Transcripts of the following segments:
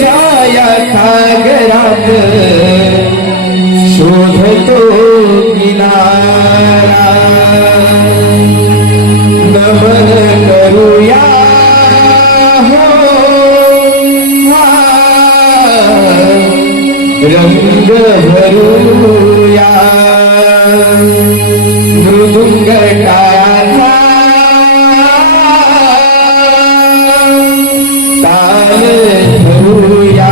छाया सागरात शोधतो किनारा नमन करूया हो रंग भरूया मृदुंग टाळाचा ताल धरूया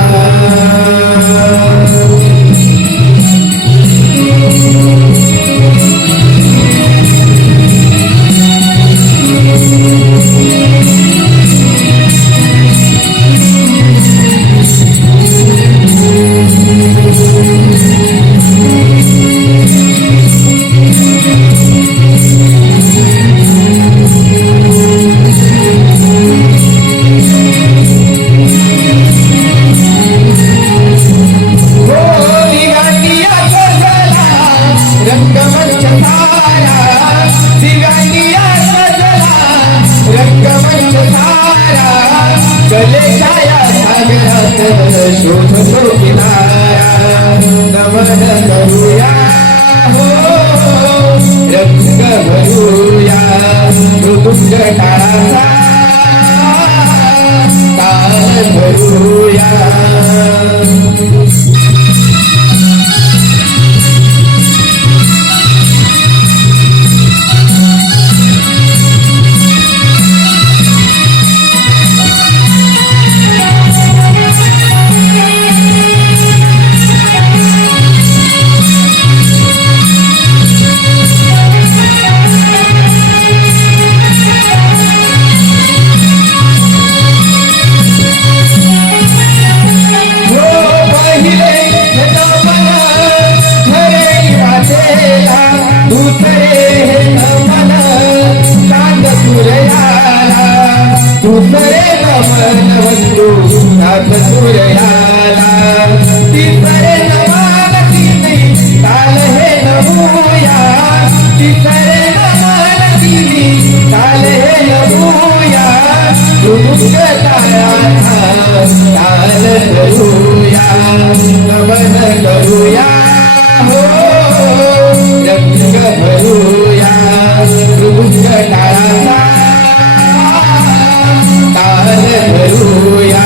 रंगमंच तारा दिव्यांगिया सजला रंगमंच तारा गले छाया सागरात शोधतो किनारा नमन करूया हो रंग भरूया मृदुंग टाळाचा ताल भरूया दुसरे नमन वंदू नाथ सूर्याला तिसरे नमन तिने काल हे नमूया तिसरे नमन तिने काल हे नमूया मृदुंग टाळाचा ताल धरूया नमन करूया हो रंग भरूया मृदुंग टाळाचा ताल भरूया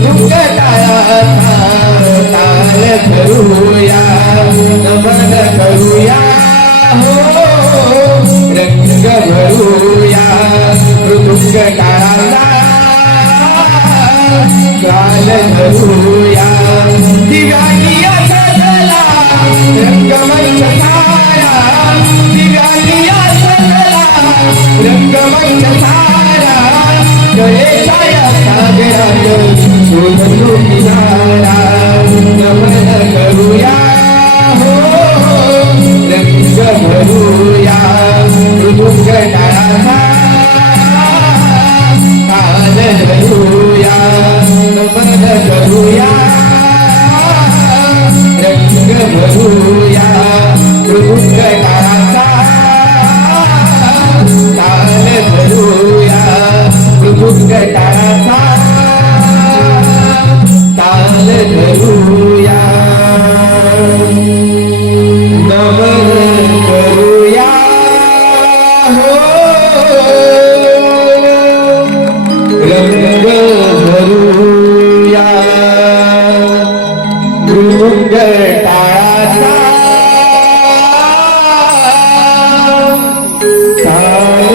मृदुंग टाळाचा ताल धरूया नमन करूया हो रंग भरूया मृदुंग टाळाचा ताल धरूया दिव्यानी सजला रंगमंच सारा दिव्यानी सजला रंगमंच सारा गणेशाया सागरात शोधतो किनारा नमन करूया हो रंग भरूया मृदुंग टाळाचा ताल धरूया नमन करूया रंग भरूया मृदुंग टाळाचा ताल धरूया मृदुंग टाळाचा ताल धरूया नमन करूया हो रंग भरूया मृदुंग टाळाचा ताल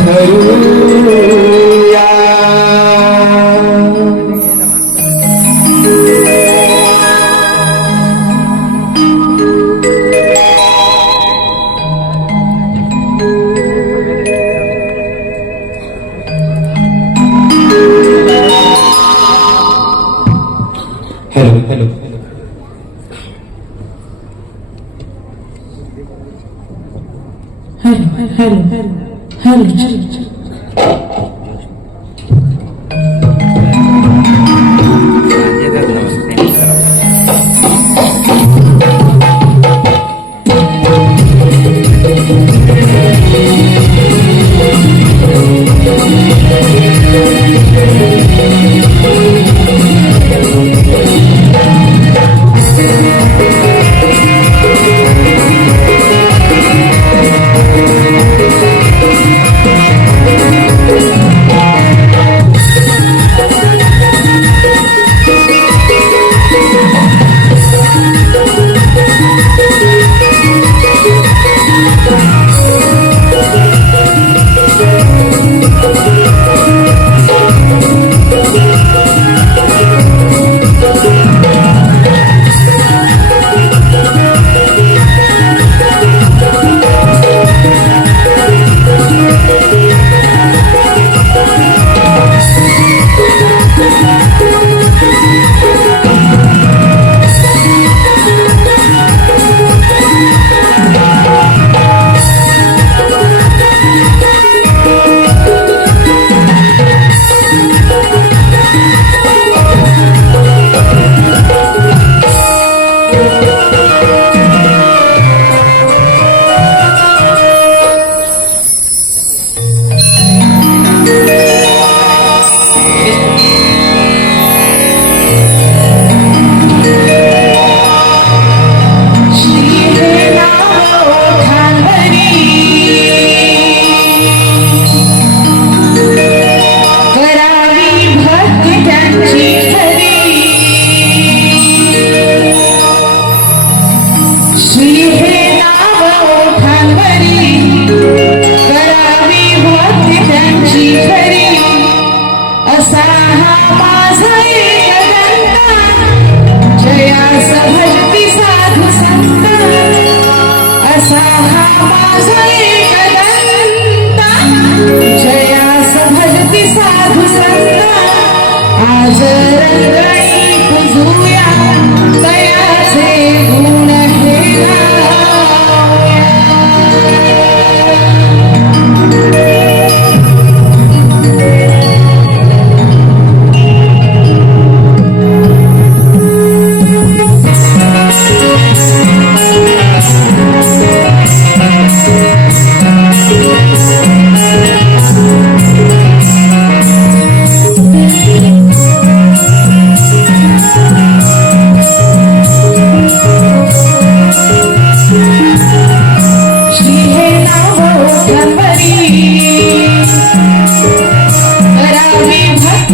धरूया हॅलो हॅलो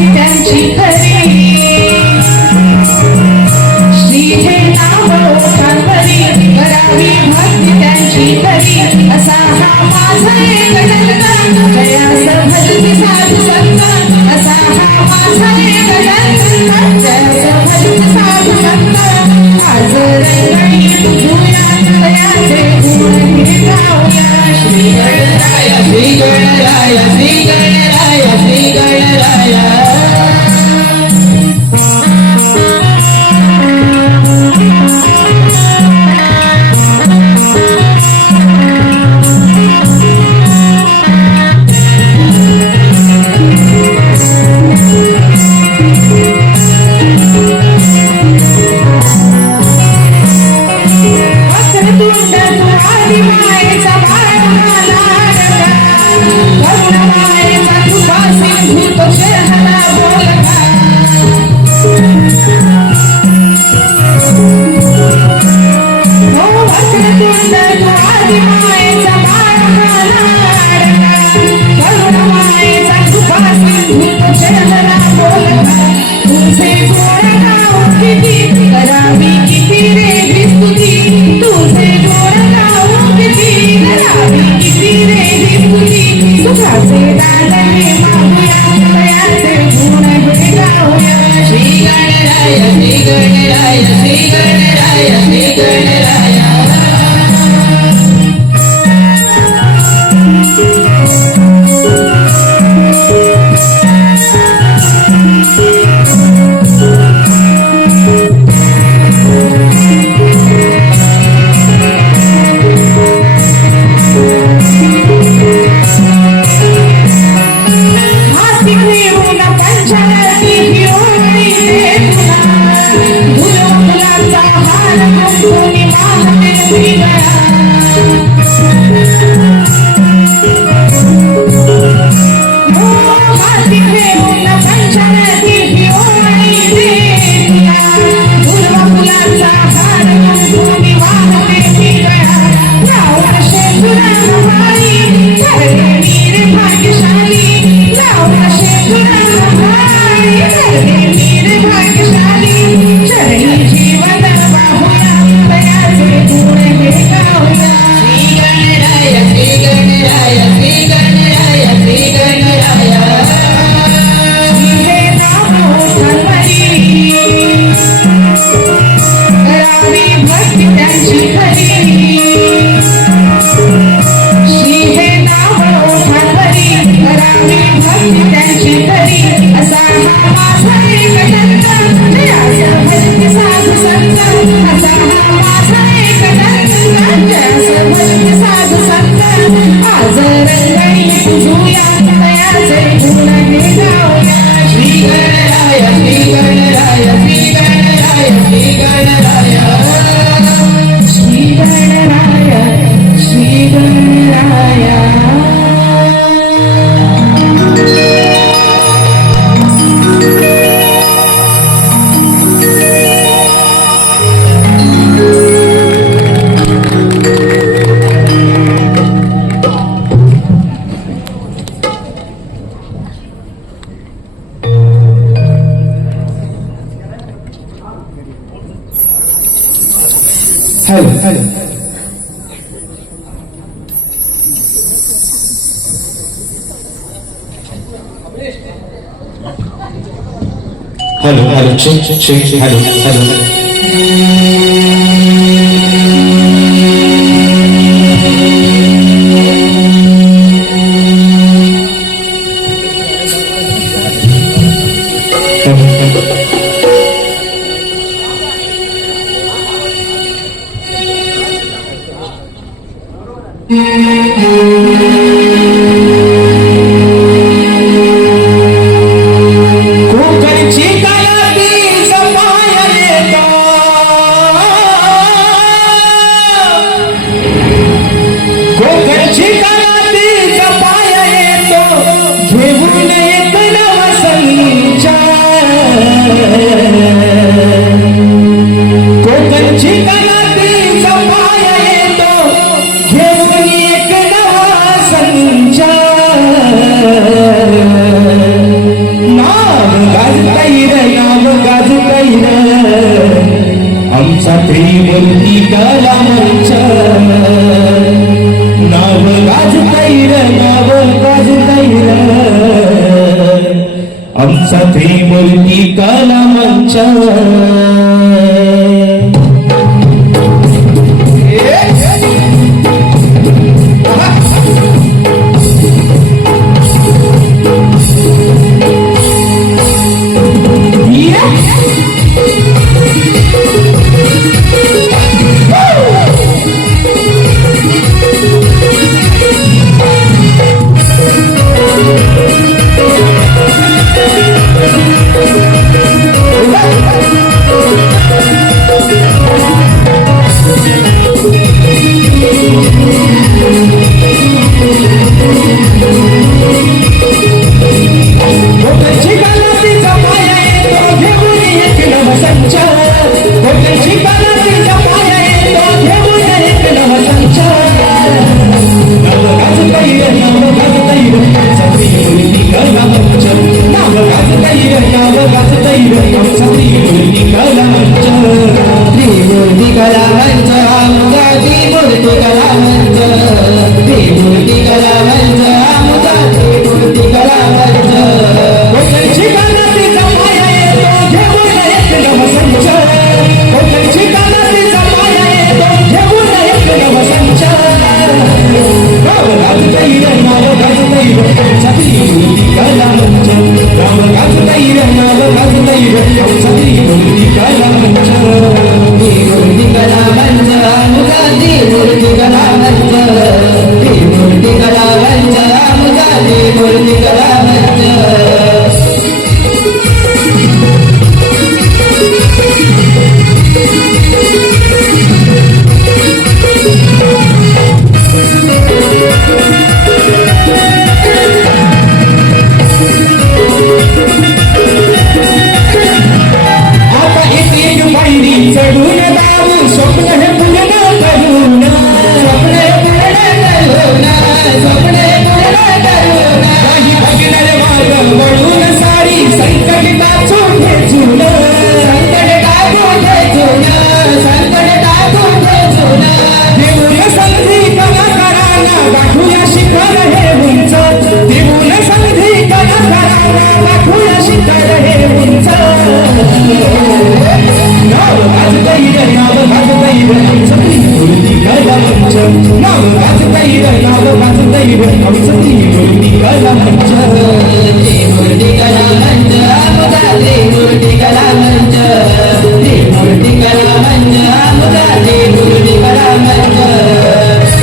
त्यांची खरी झाला बोलका हो वक्रतुंड तू आदि मायेचा बाळा करुण मायेचा कृपा सिंधू तुझे झाला बोलका तुझे गोड नाव किती करावी किती रे विस्तुती तुझे गोड नाव किती करावी किती रे विस्तुती सुखाचे दानवे मागूया दयाचे गुण हे गाऊया Shri Ganaraya Shri Ganaraya Shri Ganaraya Shri Ganaraya hello hello hello hello check check hello hello कोकणची कायाती जपाया येतो कोकणची कायाती जपाया येतो घेऊन एक नवा संचार कोकणची कायाती जपाया येतो घेऊन एक नवा संचार नाव गाजतैर आमचा त्रिमूर्तिकाला मंच नाव गाजतैर आमचा त्रिमूर्तिकाला मंच नाव गाजतई आमचा त्रिमूर्ती कला मंच त्रिमूर्ती कला मंच आमचा त्रिमूर्ती कला मंच त्रिमूर्ती कला मंच आमचा त्रिमूर्ती कला मंच कोकणची गाण्याचा माया येतो घेऊन एक नवसंच कोकणची गाण्याचा माया येतो घेऊन एक नवसंच नाव गाजतई नाव गाजतई आमचा त्रिमूर्ती कला मंच नाव गाजतई नाव गाजतई आमचा त्रिमूर्ती कला मंच त्रिमूर्ती कला मंच आमचा त्रिमूर्ती कला मंच त्रिमूर्ती कला मंच आमचा त्रिमूर्ती कला मंच चढून जाऊ स्वप्न हे पूर्ण करून स्वप्न हे पूर्ण करून स्वप्न हे पूर्ण करून काही भगणार मार्ग वळून सारी संकट टाकून ठेचून संकट टाकून ठेचून संकट टाकून ठेचून देऊन संधी कलाकारांना गाठूया शिखर हे उंच देऊन संधी कलाकारांना गाठूया शिखर हे उंच नाव गाजतई नाव गाजतई आमचं त्रिमूर्ती कला मंच नाव गाजतई नाव गाजतई आमचं त्रिमूर्ती कला मंच त्रिमूर्ती कला मंच आमचा त्रिमूर्ती कला मंच त्रिमूर्ती कला मंच आमचा त्रिमूर्ती कला मंच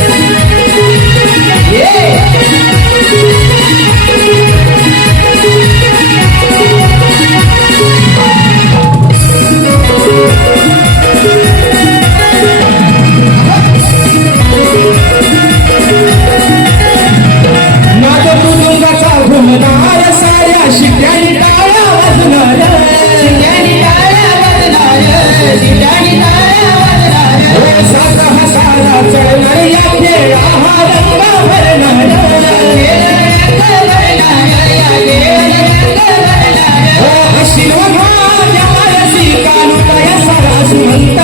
घुमणार साऱ्या शिट्यानी टाळ्या वाजणार शिट्यानी टाळ्या वाजणार शिट्यानी टाळ्या वाजणार साचा हसाला चढणार या खेळा हा रंग भरणार आशीर्वाद वारसी कालुकाय सारा सुमंत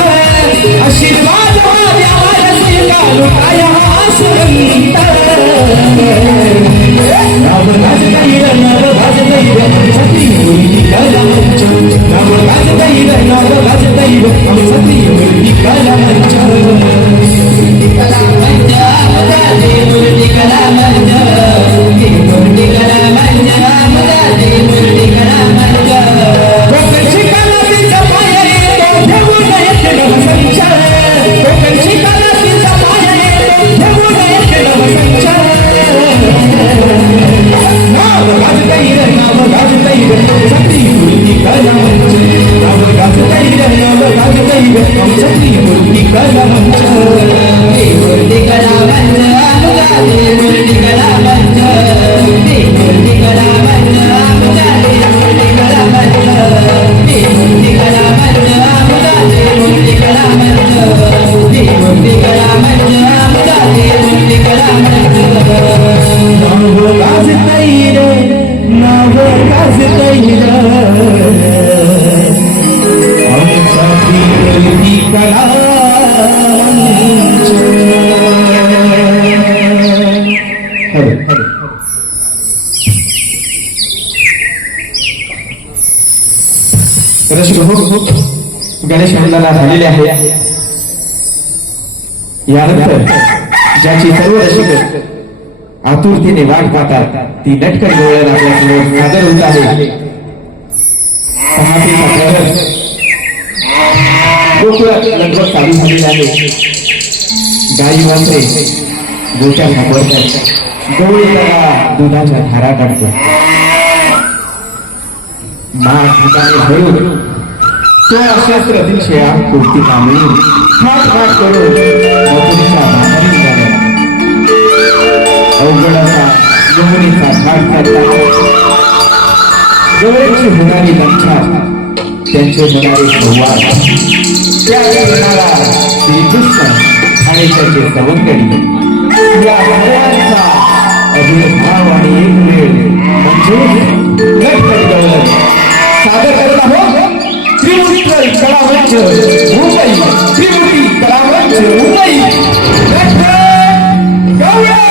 आशीर्वाद वारसी कालुकाय हा सुमंत नाव गाजतई नाव गाजतई आमचा त्रिमूर्ती कला मंच नाव गाजतई नाव गाजतई आमचा त्रिमूर्ती कला मंच त्रिमूर्ती कला मंच आमचा त्रिमूर्ती कला मंच त्रिमूर्ती कला मंच आमचा त्रिमूर्ती कला मंच कोकणची कलातीचा पाया येतो घेऊन एक नवसंच कोकणची कलातीचा पाया येतो घेऊन एक नवसंच नाव गाजतई नाव गाजतई आमचा त्रिमूर्ती कला मंच नाव गाजतई नाव गाजतई आमचा त्रिमूर्ती कला मंच त्रिमूर्ती कला मंच आमचा त्रिमूर्ती कला मंच त्रिमूर्ती कला मंच आमचा त्रिमूर्ती कला मंच त्रिमूर्ती कला मंच आमचा त्रिमूर्ती कला मंच त्रिमूर्ती कला मंच आमचा त्रिमूर्ती कला मंच नाव गाजतई रे नाव गाजतई आमचा त्रिमूर्ती कला मंच गणेश मंडळाला झालेले आहे यानंतर ज्याची सर्व रसिक आतुरतेने वाट पाहतात ती नटकन डोळ्याला आपल्यासमोर सादर होत आहे पहाटेचा प्रहर गोकुळात लगबग चालू झालेली आहे गाई वासरे गोट्या थांबवतात गवळीला दुधाच्या धारा काढतो माळ ठिकाणी भरून तो शास्त्र दिशा कुर्ती कामळी फाट फाट करून मथुरेच्या बाहेर जाणार अवघड असा यमुनेचा घाट काढला जवळची होणारी लंछा त्यांचे होणारे संवाद त्या करणारा श्रीकृष्ण आणि त्याचे सवंगडी या सर्वांचा अभिभाव आणि एक वेळ म्हणजे मुंबई त्रिमुटी कलावंच मुंबई गौरव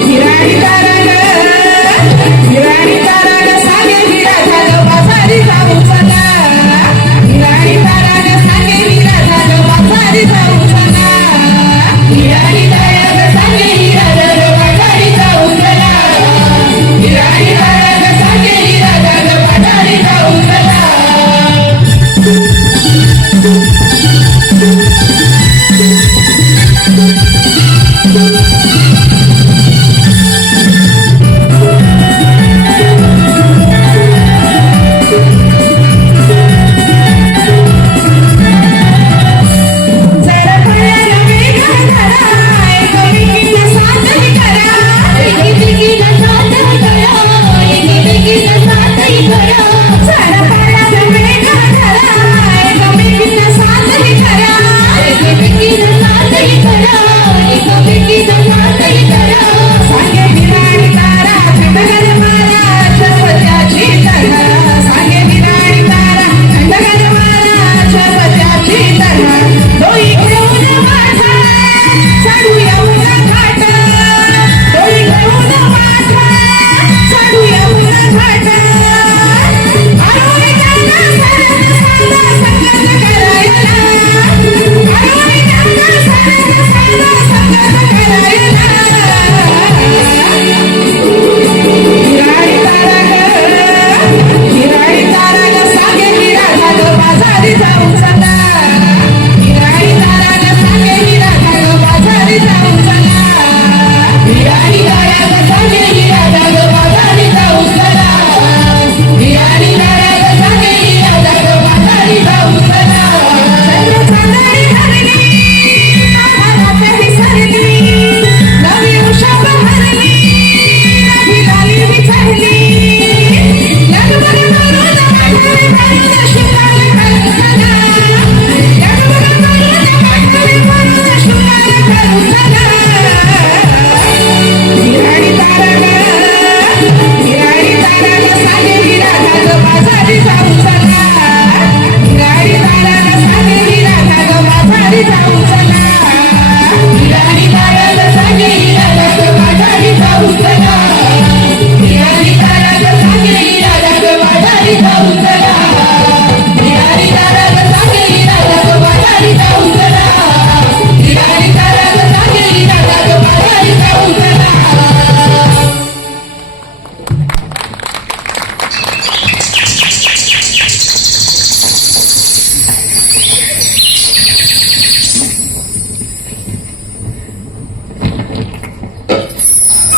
हिराणी तारा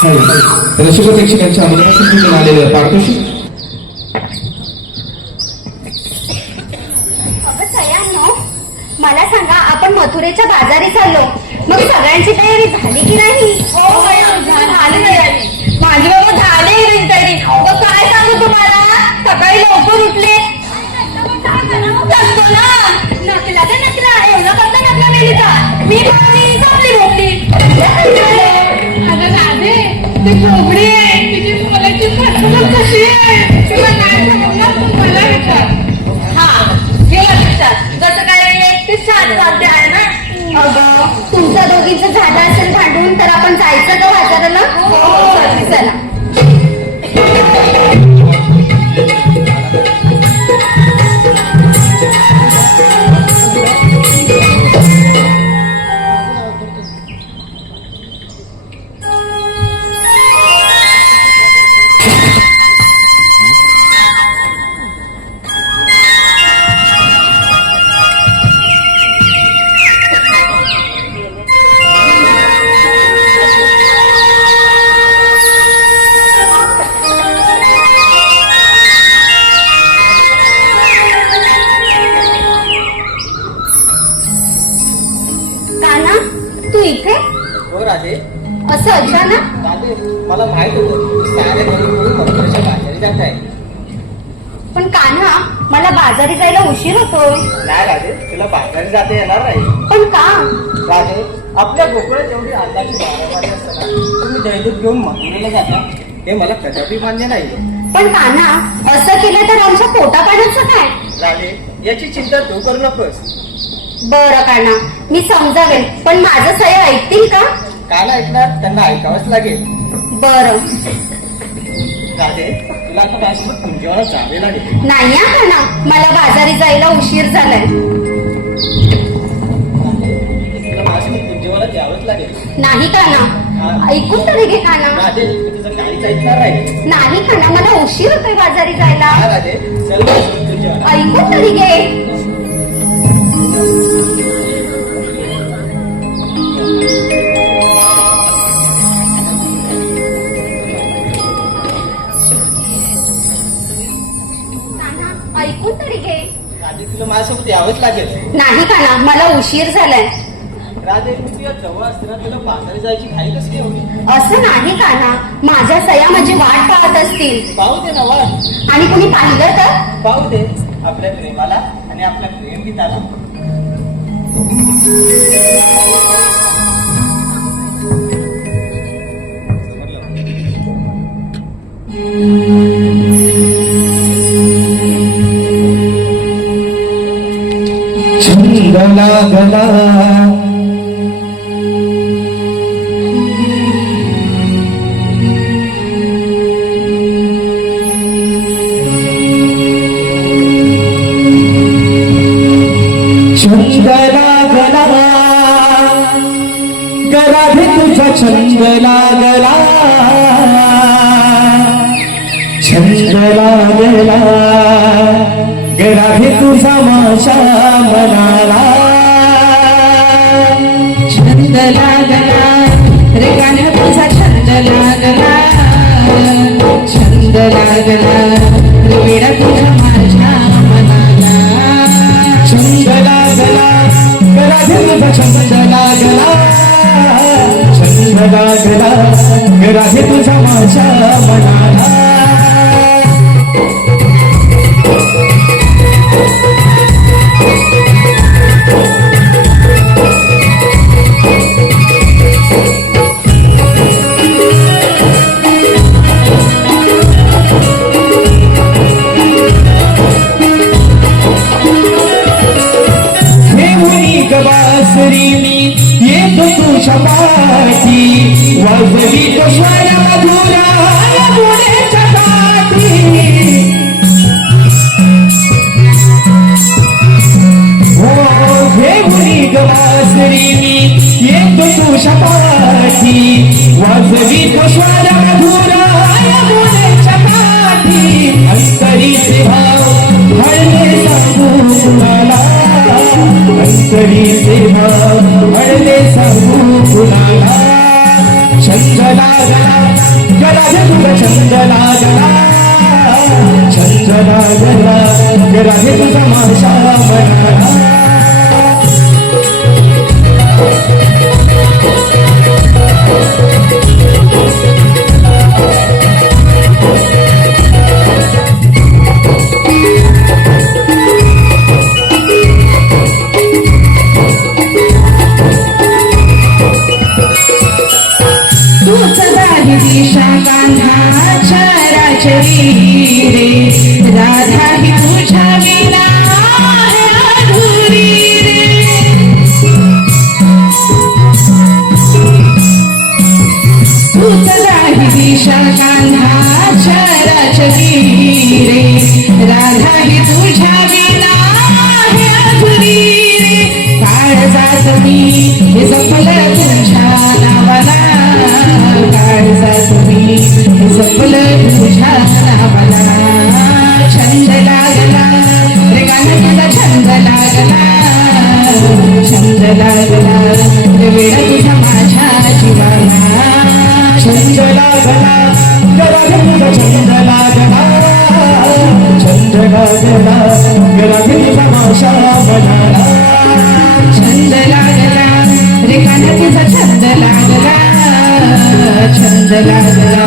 रसिक प्रेक्षकांच्या मनापासून आलेलं पारितोषिक. सयांनो, मला सांगा, आपण मथुरेच्या बाजारी चाललो, मग सगळ्यांची तयारी झाली की नाही? हो झाली तयारी, माझी बाबा झाले तयारी. मग काय सांगू तुम्हाला, सकाळी लवकर उठले, सांगतो ना, नकला तर नकला, एवढा करता नकला मेलीचा, मी बाबली चांगली मोठी. अगं राधे, ती कोबडी आहे, तिची मुलाची फसवणूक कशी आहे, तिला काय समजणार मला विचार. हा गेला विचार, जसं काय ते छान चालते आहे ना. अगं, तुमच्या दोघींचं झालं असेल भांडून, तर आपण जायचं का बाजाराला? हो, चला. काना, तू इथे हो राधे. असं अचानक? राधे, मला माहित होतं की सारे घरी मथुरेच्या बाजारी जात आहे. पण कान्हा, मला बाजारी जायला उशीर होतोय. नाही राधे, तुला बाजारी जाता येणार नाही. पण का? राधे, आपल्या गोकुळात एवढी अंदाची बारावारी असताना तुम्ही दैदूत घेऊन मथुरेला जाता, हे मला कदापि मान्य नाही. पण कान्हा, असं केलं तर आमच्या पोटा पाण्याचं काय? राधे, याची चिंता तू करू नकोस. बरं कान्हा, मी समजावेल, पण माझं सह्य ऐकतील का? काल ऐकणार, त्यांना ऐकावंच लागेल. बरं. राधे, तुला आता माझ्यासोबत तुमच्यावर जावे लागेल. नाही हा कान्हा, मला बाजारी जायला उशीर झालाय. तुला माझ्यासोबत तुमच्यावर यावंच लागेल. नाही कान्हा, ऐकून तरी घे कान्हा. राधे, मी तुझं काहीच ऐकणार नाही. नाही कान्हा, मला उशीर होतोय बाजारी जायला. हा राधे, चल माझ्यासोबत तुझ्यावर. ऐकून तरी घे. कान्हा, ऐकून तरी घे. राधे, तुला माझ्यासोबत यावंच लागेल. नाही कान्हा, मला उशीर झालाय. राधे, तू तुझ्या जवळ असताना तुला बाजारी जायची घाई कसली एवढी? असं नाही कान्हा, माझ्या सया माझी वाट पाहत असतील. पाहू दे ना वाट, आणि कुणी पाहिलं तर? पाहू दे आपल्या प्रेमाला आणि आपल्या प्रेम गीताला. छंद लागला छंद लागला गराधी तुझा छंद लागला छंद लागला गराधी तुझा माझ्या मनाला छंद लागला रे गाण्या तुझा छंद लागला छंद लागला रे वेडा तुझा माझ्या मनाला छंद लागला गराधी तुझा छंद लागला छंद लागला गराधी तुझा माझ्या मनाला बासरीनी येतो तुझ्या पाठी वाजवी तो स्वर मधुरा मुलीच्या पाठी हो घेऊनी बासरीनी येतो तुझ्या पाठी वाजवी तो स्वर मधुरा मुलीच्या पाठी अंतरीचे भाव हळले सांगू तुम्हाला अंतरी सेवा अडले सांगू फुलाला छंद छंद लागला ग राधे तुझा छंद लागला छंद लागला ग राधे तुझा माशा मनाला दिशा कान्हा चराचरी रे राधा ही तुझ्या विना अधुरी रे तूच राही दिशा कान्हा चराचरी रे राधा ही तुझ्या विना अधुरी रे काळजात मी जपलं तुझ्या नावाला काळजात जपलं तुझ्या नावाला छंद लागला रे गाणं तुझा छंद लागला छंद लागला रे वेडा तुझा माझ्या जीवाला छंद लागला ग राधे तुझा छंद लागला छंद लागला ग राधे तुझा माशा मनाला छंद लागला रे गाणं तुझा छंद लागला छंद लागला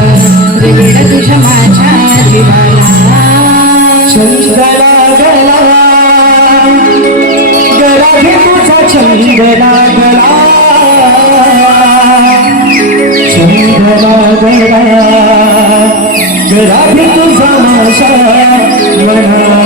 रे वेडा तुझ्या माझ्या जीवाला छंद लागला ग राधे तुझा छंद लागला छंद लागला ग राधे तुझा माशा मनाला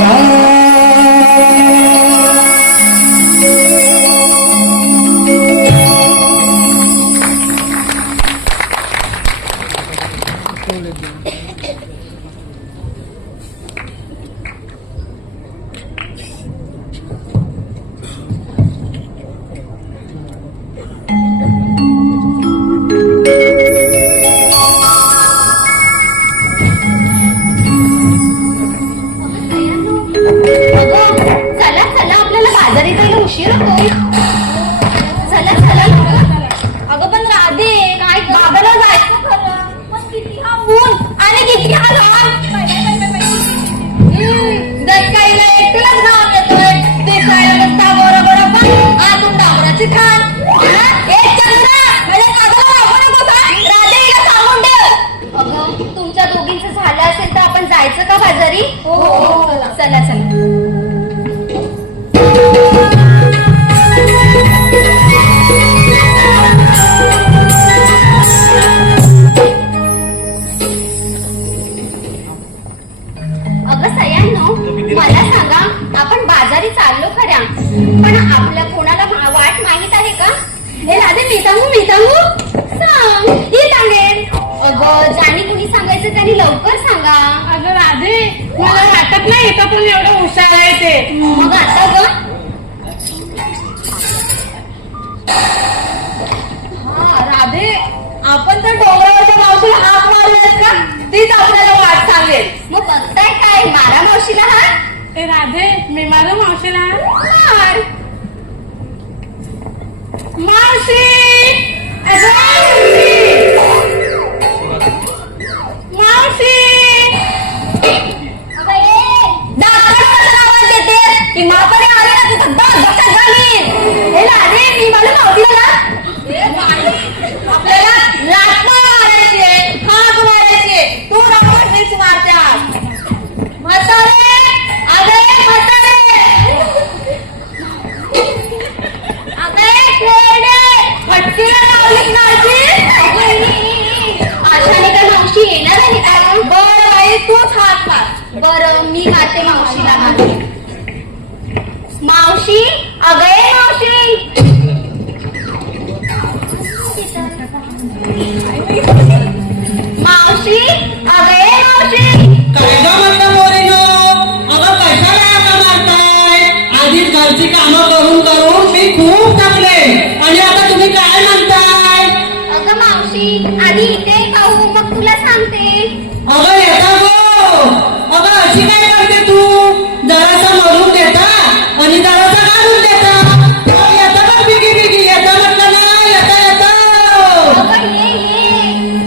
चला चला आपल्याला बाजारी जायला उशीर होतो चला चला अगं पण राधे काय बाबाला जायचं खरं पण किती हा ऊन आणि किती हा घाम दटकायला एकटलाच घाम येतोय दिसायला नुसता गोरा गोरा पण आतून डाबराची खान एक चंद्रा म्हणजे कागदाला वापरू नको का राधे हिला सांगून ठेव अगं तुमच्या दोघींचं झालं असेल तर आपण जायचं का बाजारी हो चला चला अगं सयांनो मला सांगा आपण बाजारी चाललो खऱ्या पण आपल्या कोणाला वाट माहित आहे का हे राधे मी सांगू सांग ही सांगेल अगं ज्याने कुणी सांगायचं त्यांनी लवकर सांगा अगं राधे मला वाटत नाही इथं पण एवढं हुशार आहे ते मग आता ग हा राधे आपण तर डोंगरावरच्या मावशीला हात मारलेत का तीच आपल्याला वाट सांगेल मग बघताय काय मारा मावशीला हात ए राधे मी माझ्या मावशीला मार मावशी मावशी अगं ये दाखवण्याचा आवाज देते की मापाने आले ना तिथं बघ बघता घालीन हे राधे मी मला मावशीला आपल्याला लाटणं मारायचे हात मारायचे तू रामाशीच मारत्यास म्हातारे अगे म्हातारे अगे खेळणे फटकीला लावलीस नाची आशाने का मावशी येणार आहे का बरं बाई तूच हात मार बरं मी मारते मावशीला मारते मावशी अगं मावशी मावशी अगं मावशी काय ग म्हणता मोरेनो अगं कशाला आता मारताय आधीच घरची कामं करून करून मी खूप थकले आणि आता तुम्ही काय म्हणताय अगं मावशी आधी इथे पाहू मग तुला सांगते अगं येता गो अगं अशी काय करते तू जरासा मरून देता आणि जरासा काढून देता येता का बिगी बिगी येता म्हटलं ना येता येता अगं ये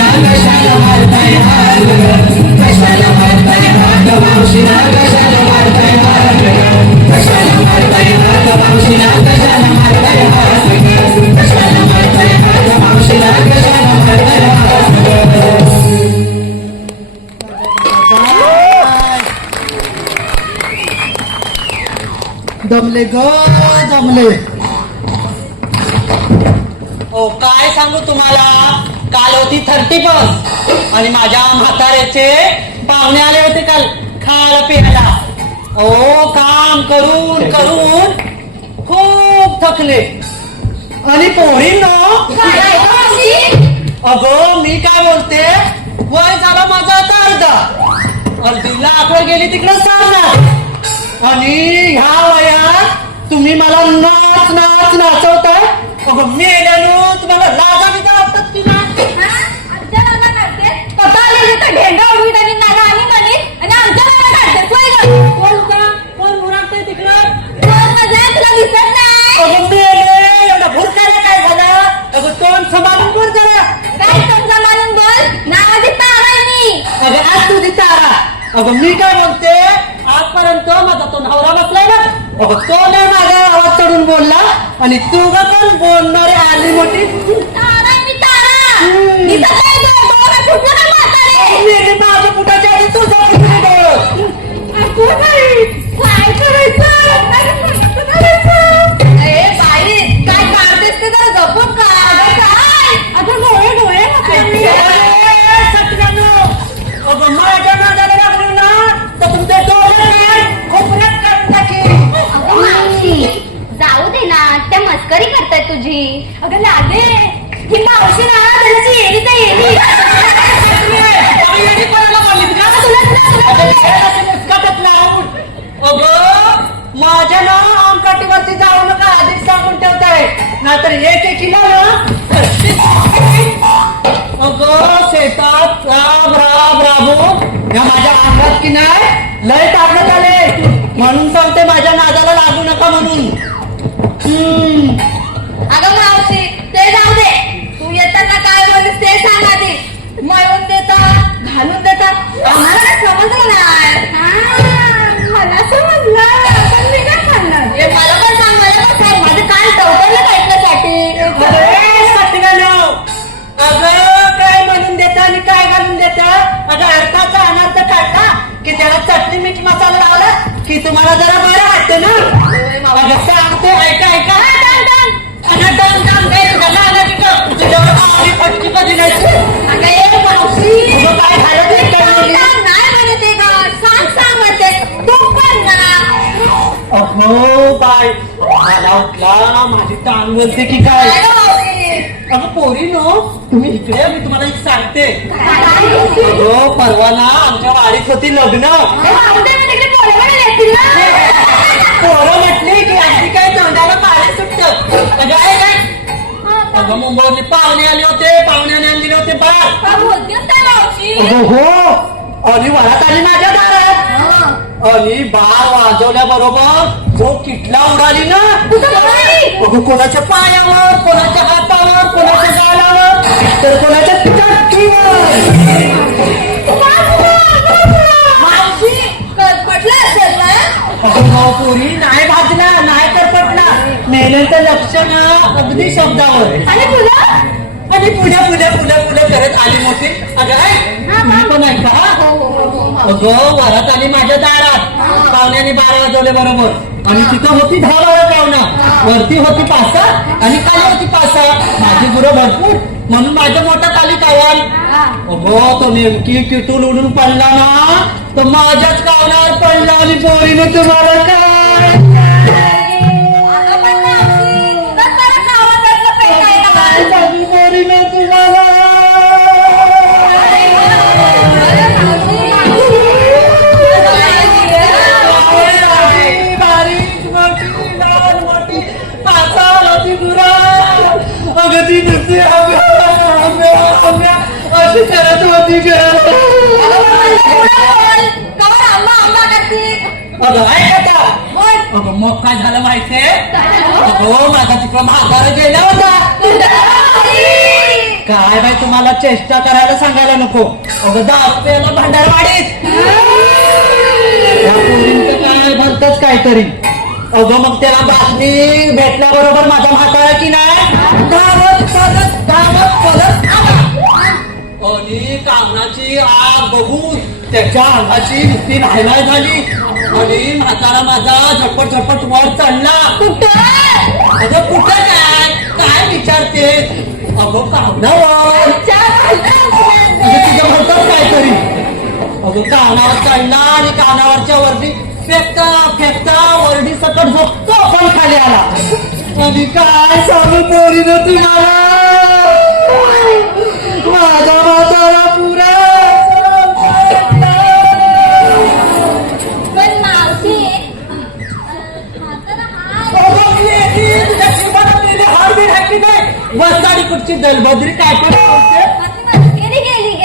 मावशीला कशाला मारताय हात कशाला मारताय हात मावशीला कशाला मारताय हात कशाला मारताय हात मावशीला कशाला मारताय हात कशाला मारताय हात मावशीला कशाला मारताय हात दमले ग दमले. ओ काय सांगू तुम्हाला, काल होती 31 आणि माझ्या म्हाताऱ्याचे पाहुणे आले होते काल खायला पियाला. ओ काम करून करून खूप थकले. आणि पोरींनो, काय गं मावशी? अगं मी काय बोलते, वय झाला माझा आता अर्धा, अर्धी लाकडं गेली तिकडं सारणार. आणि ह्या वयात तुम्ही मला नाच नाच नाचवताय. अगं मेल्यानो तुम्हाला लाजा बिजा वाटतात की नाही? हा? आमच्या नावाला काढते? स्वतः आले तिथं ढेंगा उडवीत आणि नागा आणि म्हणीत आणि आमच्या नावाला काढते. होय गं? कोण मुराडतंय तिकडं? कोण माझा तुला दिसत नाही? अगं मेले, एवढा भुरकायला काय झालं? अगं तोंड सांभाळून बोल जरा. काय तुमचा मानून बोल? नावाची तारा आहे मी. अगं आज तुझी तारा. अगं मी काय बोलते, आजपर्यंत माझा तो नवरा बसलाय ना, अगं तो नाही माझा आवाज चढून बोलला आणि तू ग पण बोलणारी आली मोठी. तारा आहे मी तारा. दिसत नाही गं, डोळं फुटलं का म्हातारे? मेली माझ्या पुटाच्या आधी तुझा पुढे डोळं. कोण आहे? काय करायचं? काय करायचं? ए बाई, काय काढतेस ते जरा जपून काढ. अगं काय? अगं डोळे अगं माझ्या नादाला लागली ना तर तुमचे डोळे नाही खोपऱ्यात काढून टाकेन. अगं मावशी, जाऊ दे ना, त्या मस्करी करताय तुझी. अगं लागे, ही मावशी ना त्याची येली तर येली. आम्ही येडी कोणाला बोललीत का? अगं माझ्या ना आमकाठीवरती जाऊ नका, आधीच सांगून ठेवताय, नाहीतर एक एकीला अगं शेतात राब राब राबून या माझ्या अंगात की नाही लय टाकण्यात आले, म्हणून सांगते माझ्या नादाला लागू नका म्हणून. अगं मावशी, ते जाऊ दे. तू येताना काय बोललीस ते सांग आधी. मळून देता, घालून देता, आम्हाला काय समजलं नाही. मला समजलं, पण मी काय सांगणार? हे मला पण सांग, मला पण सांग. माझं काल टवटरलं ऐकण्यासाठी. अरे सटव्यानो, अगं काय म्हणून देता आणि काय घालून देता? अगं अर्थाचा अनर्थ काढला की त्याला चटणी मीठ मसाला लावला की तुम्हाला जरा बरं वाटतं ना. अगं सांगते, ऐका ऐका. अगं दम दम दे, तुझ्या आलं तिथं तुझ्यावर आली फटकी कधी नाही. अगं ए मावशी, तुझं काय झालं ते काय? नाही म्हणते गं, सांग म्हणते. तू पण ना. अहो बाय, मला उठला माझी टांग बोलते की काय? काय गं मावशी? अगं पोरीनो, तुम्ही इकडे, मी तुम्हाला एक सांगते. काय? अगं परवा ना आमच्या वाडीत होती लग्न. पोरं म्हटली की अगदी काय तोंडाला पाणी सुटत. अगं आहे काय? अगं मुंबईतले पाहुणे आले होते, पाहुण्याने आणले होते बाळ. अगं हो, आणि वरात आली माझ्या दारात आणि बाळ वाजवल्या बरोबर जो किटला उडाली ना, अगं कोणाच्या पायावर, कोणाच्या हातावर, कोणाच्या गालावर, तर कोणाच्या चटकीवर. अगं पोरी नाही भाजला, नाही तर पटला, मेलेचं लक्षण अगदी शब्दावर. आणि पुढे पुढे पुढे पुढे करत आली मोठी. अगं तुम्ही पण ऐका. अगं वरात आली माझ्या दारात, पाहुण्याने 12 वाजवले बरोबर आणि तिथं होती 10-12 पाहुणं, वरती होती 5-6 आणि खाली होती 5-6. माझी गुरं भरपूर म्हणून माझं मोठं खाली कावल. अगं तो नेमकी किटून उडून पडला ना, तर माझ्याच कावलावर पडला आणि पोरीने तुम्हाला काय पोरीने तुम्हाला बारीक मोठी लाल मोठी पाचावाची गुरं अगदी नुसती अशी करत होती ग. अगं ऐक आता. अगं मग काय झालं माहितीये? अगं माझा तिकडं म्हातारा गेला होता. काय बाई तुम्हाला चेष्टा करायला सांगायला नको. अगं 10 रुपयाला भंडारवाडीत या पोरींचं काय भलतच काहीतरी. अगं मग त्याला बातमी भेटल्याबरोबर माझा म्हातारा की नाही धावत पळत आला. आणि कामनाची आग बघून त्याच्या अंगाची नुकती नायनाय झाली आणि म्हातारा माझा झटपट झटपट वर चढला. अगं कुठं काय विचारते. अगं कामनावर तुझं म्हणतात काहीतरी. अगं कानावर चढला आणि कानावरच्या वरती फेकता वरडी सकट झोपतो पण खाली आला. आणि काय सांगू पोरीनं तुम्हाला माझा म्हातारा पुरा. पण मावशी वस्ताडी कुठची दलबद्री काय पण बोलते. मस्करी गेली ग.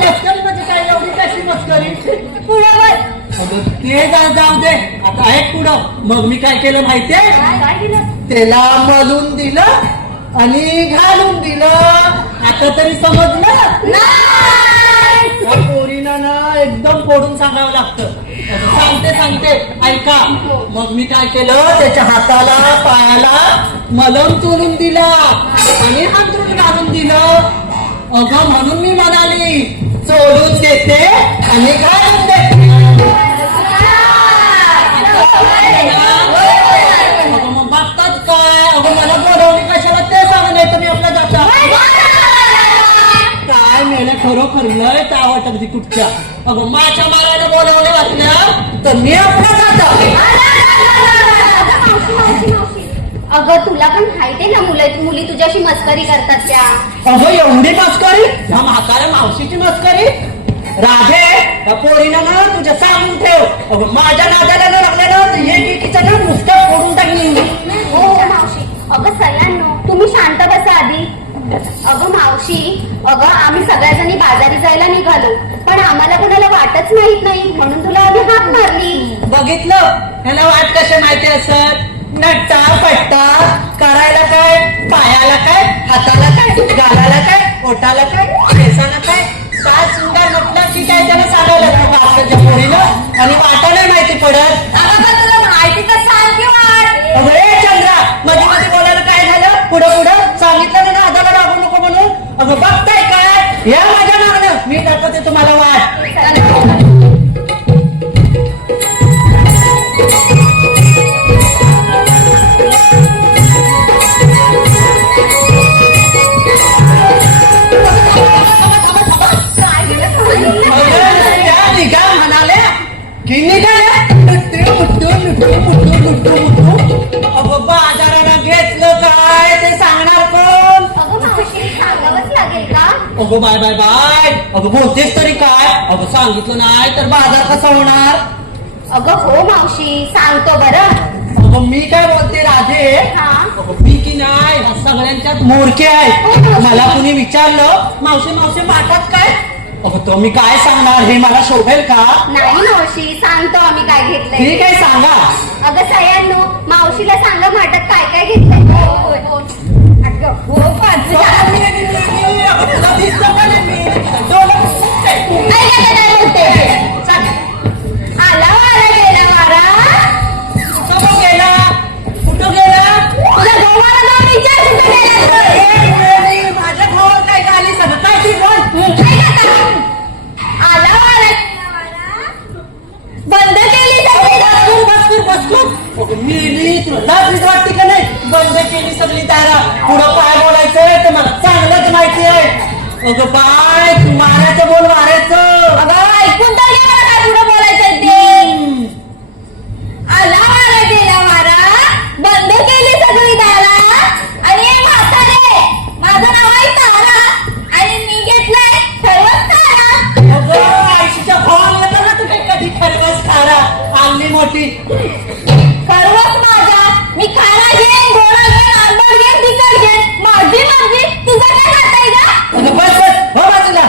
मस्करी म्हणजे काय एवढी कशी मस्करी. पुढं अगं ते जाऊ दे आता आहे पुढं. मग मी काय केलं माहितीये. काय केलं? त्याला मलून दिलं आणि घालून दिलं. आता तरी समजलं. नाही. या पोरीनं ना एकदम फोडून सांगावं लागतं. सांगते ऐका. मग मी काय केलं त्याच्या हाताला पायाला मलम चोळून दिला आणि हातरून घालून दिलं. अगं म्हणून मी म्हणाली चोळून देते आणि घालून देते. अगं मग बघतात काय. अगं मला बोलवली कशाला ते सांग नाही तर मी आपला जाता काय मेले खरोखर लय चावट अगदी कुठच्या. अगं माझ्या मारायला बोलवले वाटलं तर मी आपला जाता. अगं तुला पण माहितीये ना मुली तुझ्याशी मस्करी करतात त्या. अगं एवढी मस्करी. ह्या म्हाताऱ्या मावशीची मस्करी. राधे या पोरीला ना तुझ्या सांगून ठेव. अगं माझ्या नादाला लागले ना एकीचा ना नुसतं फोडून टाकली. हो मावशी. अगं सगळ्यांनो तुम्ही शांत बसा आधी. अगं मावशी आम्ही सगळ्याजणी बाजारी जायला निघालो पण आम्हाला कोणाला वाटच माहित नाही म्हणून तुला आम्ही हाक मारली. बघितलं ह्याला वाट कशा माहिती असत. नट्टा पट्टा करायला काय पायाला काय हाताला काय गालाला काय ओटाला काय केसाला काय काय सुंदर म्हटलं की काय त्याला सांगायला आपल्या पोरीला आणि वाटायला माहिती पडत. तुला माहिती तर सांग की वाट. अगं ए चंद्रा मध्ये बोलायला काय झालं. पुढं सांगितलं ना हाताला लागू नको म्हणून. अगं बघताय काय या माझ्या मागणं मी दाखवते तुम्हाला वाट. निघा म्हणाले की निघाल्या अगं बाजाराला घेतलं काय ते सांगणार कोण. अगं मावशी सांगावंच लागेल का? अगं बाय अगं बोलतेस तरी काय. अगं सांगितलं नाही तर बाजार कसा होणार. अगं हो मावशी सांगतो बरं. अगं मी काय बोलते राधे. हा. अगं मी की नाही ह्या सगळ्यांच्यात मोडके आहे. मला कुणी विचारलं मावशी वाटत काय. अगं तो मी काय सांगणार हे मला शोभेल का. नाही मावशी सांगतो आम्ही काय घेतलंय. ठीक आहे सांगा. अगं सह्यांनो मावशीला सांगा माठात काय काय घेतलंय. अगं हो आला वारा गेला वारा. गेला कुठं गेला. तुझ्या भावाला जाऊन विचार कुठं गेला. माझ्या भावाला काय आली सगळं काय ती बोल. आला वारा गेला वारा. बंद केली सगळी दारं. मी तुला वाटते का नाही. बंद केली सगळी दारा. पुढं काय बोलायचं ते मला चांगलंच माहिती आहे. अगं बाय तू मारायचं बोल मारायचं. अगं ऐकून तर घे मला काय पुढं बोलायचं ते. आला वारा गेला वारा. बंद केली सगळी दारा आणि हे म्हातारे माझं नाव आहे तारा आणि मी घेतलंय सर्वच तारा. अगं आयशीच्या भावाला येतं ना तू काही कधी खरवस खारा आणली मोठी. सर्वच माझा. मी खारा घेईन गोळा घेईन आंबट घेईन तिखट घेईन माझी मर्जी. तुझं काय खाताय का. अगं बस हो बाजूला.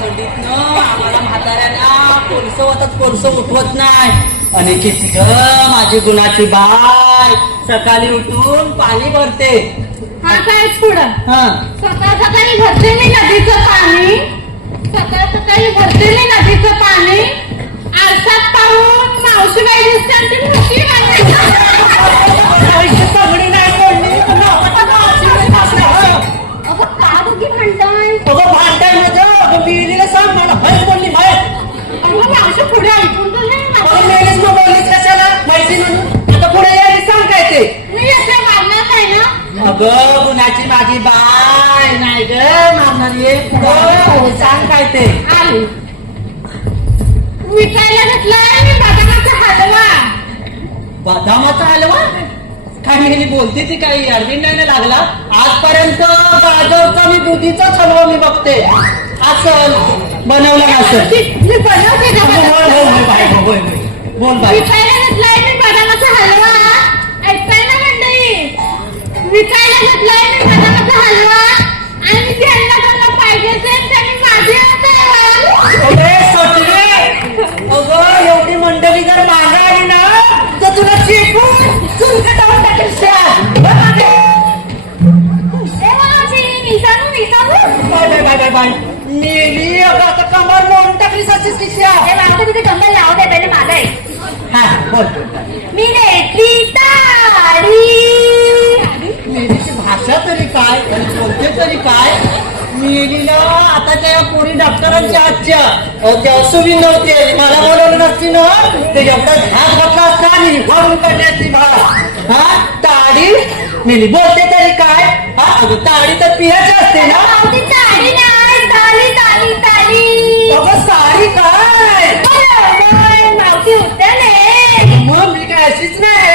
थंडीतनं आम्हाला म्हाताऱ्यांना कोळसं उठवत नाही. आणि किती ग माझी गुणाची बाय सकाळी उठून पाणी भरते. हा काय पुढं हा सकाळ सकाळी भरते मी नदीचं पाणी. सकाळ सकाळी भरते मी नदीचं पाणी. आरसात पाहून मावशीबाई दिसते आणि ती मोठी सगळी नाही पडली पण नावाचा मावशी असला. अगं का दोघी म्हणताय? अगं भांडण माझं बिलीला सांग मला बाहेर बोलली बाहेर. अगं मावशी पुढे ऐकून तर नाही ना. अगं मेलीच मग बोललीच कशाला माहिती म्हणून. आता पुढे यायला सांग काय ते. मी येथे मारणार नाही ना. अगं गुणाची माझी बाय नाही ग मारणारी एक पुढं सांग काय ते. आली विकायला घेतलाय मी बदामाचा हलवा. बदामाचा हलवा काय मेली बोलते ती काही अरविंद नाही लागला. आजपर्यंत गाजरचा मी दुधीचाच हलवा मी बघते. असल बनवला नसेल. मी बनवते का बदामाचा? बोल बाई. विकायला घेतलाय मी बदामाचा हलवा. ऐकताय ना मंडळी? विकायला घेतलाय मी बदामाचा हलवा आणि ज्यांना त्यांना पाहिजे असेल त्यांनी माझे अरे सटले अगं एवढी मंडळी जर मागे आली ना तर तुला शिकून चुलकटावर टाकेल शाळा. मी सांगू बाय बाय मेली अगं आता कमर मोडून टाकली साची शिक्षा. हे मागं तिथे कंबल लावू दे पहिले माझा आहे. हा बोल. मी नेटली ताडी. मेलीची भाषा तरी काय आणि बोलते तरी काय. मेलीला आता त्या पोरी डॉक्टरांच्या आजच्या त्या असुवी नव्हती मला बोलवलं नसती ना ते एवढा घास घातला असता आणि भरून करण्याची भाव. हा ताडी मेली बोलते तरी काय. हा अगं ताडी तर पियाची असते ना. मावशी ताडी नाही ताली ताली ताली. अगं साडी काय मावशी होत्या ने. मग मी काय अशीच नाही.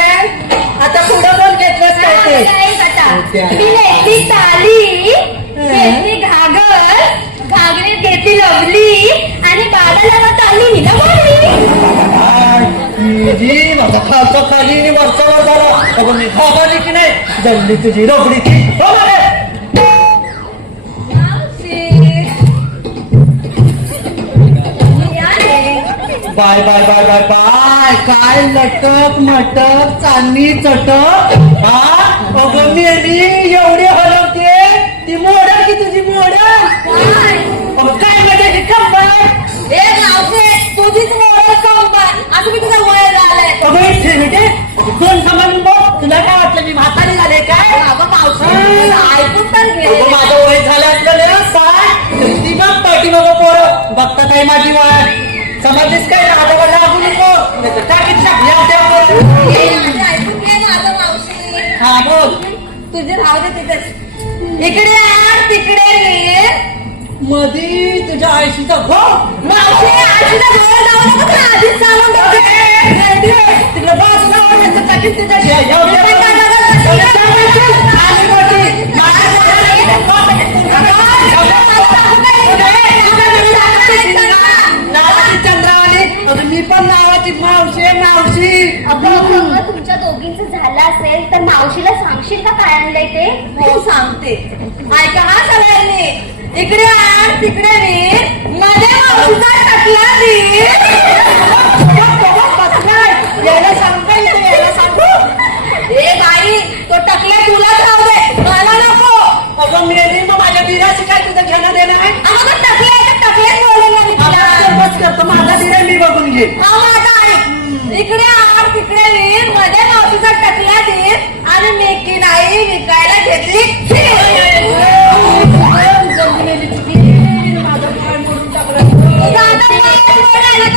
आता पुढं बोल घेतलंच काय ते. मी नेटली ताली घेतली घागर घागरीत घेतली लवली आणि बाळाला ताली हिला जी माझा खालचा खाली वरचा वर झाला. अगं मी घाबरली की नाही जल्ली तुझी रबडी ती. हो म्हणे. Bye bye bye bye bye काय लटक मटक चांदणी चटक. हा अगं मेली एवढी हलवते ती मोडल की तुझी मोडल. काय म्हणजे ही कंबर ए मावशी तुझीच मोडल कंबर असं मी तुझं वय झालंय. अगं इथे बेटे दोन सांभाळून बघ. तुला काय वाटलं मी म्हातारी झाले काय. अगं मावशी ऐकून तर घे. अगं माझं वय झालं असलं ना सांग ती बघ पाठी बघ पोरं बघतात आहे माझी वाट. समजलीस काय नादावर लागू नको नाही तर टाकीत टाक या देवावर. ऐकून घे माझं मावशी. हा बोल. तुझे राहू दे तिथेच. इकडे आण तिकडे रे. मधी तुझ्या आयुष्याचा घो मावशी आजीला जवळ जाऊ नको तुला आधीच सांगून ठेवते. तिकडे बाजूला आवडायचं टाकीत तिच्या एवढ्या आली मोठी नावाची चंद्रावली. अगं मी पण नावाची मावशी मावशी. अगं तुमच्या दोघींचं झालं असेल तर मावशीला सांगशील का काय आणलंय ते. हो सांगते. ऐका हा सगळ्यांनी. इकडे आण तिकडे वीर मध्ये मावशीचा टकला वीर. यायला सांगता येते यायला सांगू. ए बाई तो टकल्या तुलाच राहू दे मला नको. अगं मेली मग माझ्या दिराशी काय तुझं घेणं देणं आहे. अगं तो टकल्याच बोलून मी तुला. बस करतो माझा दिरा मी बघून घे. हा माझा आहे. इकडे आण तिकडे वीर मध्ये मावशीचा टकला वीर आणि मेकी नाही विकायला घेतली.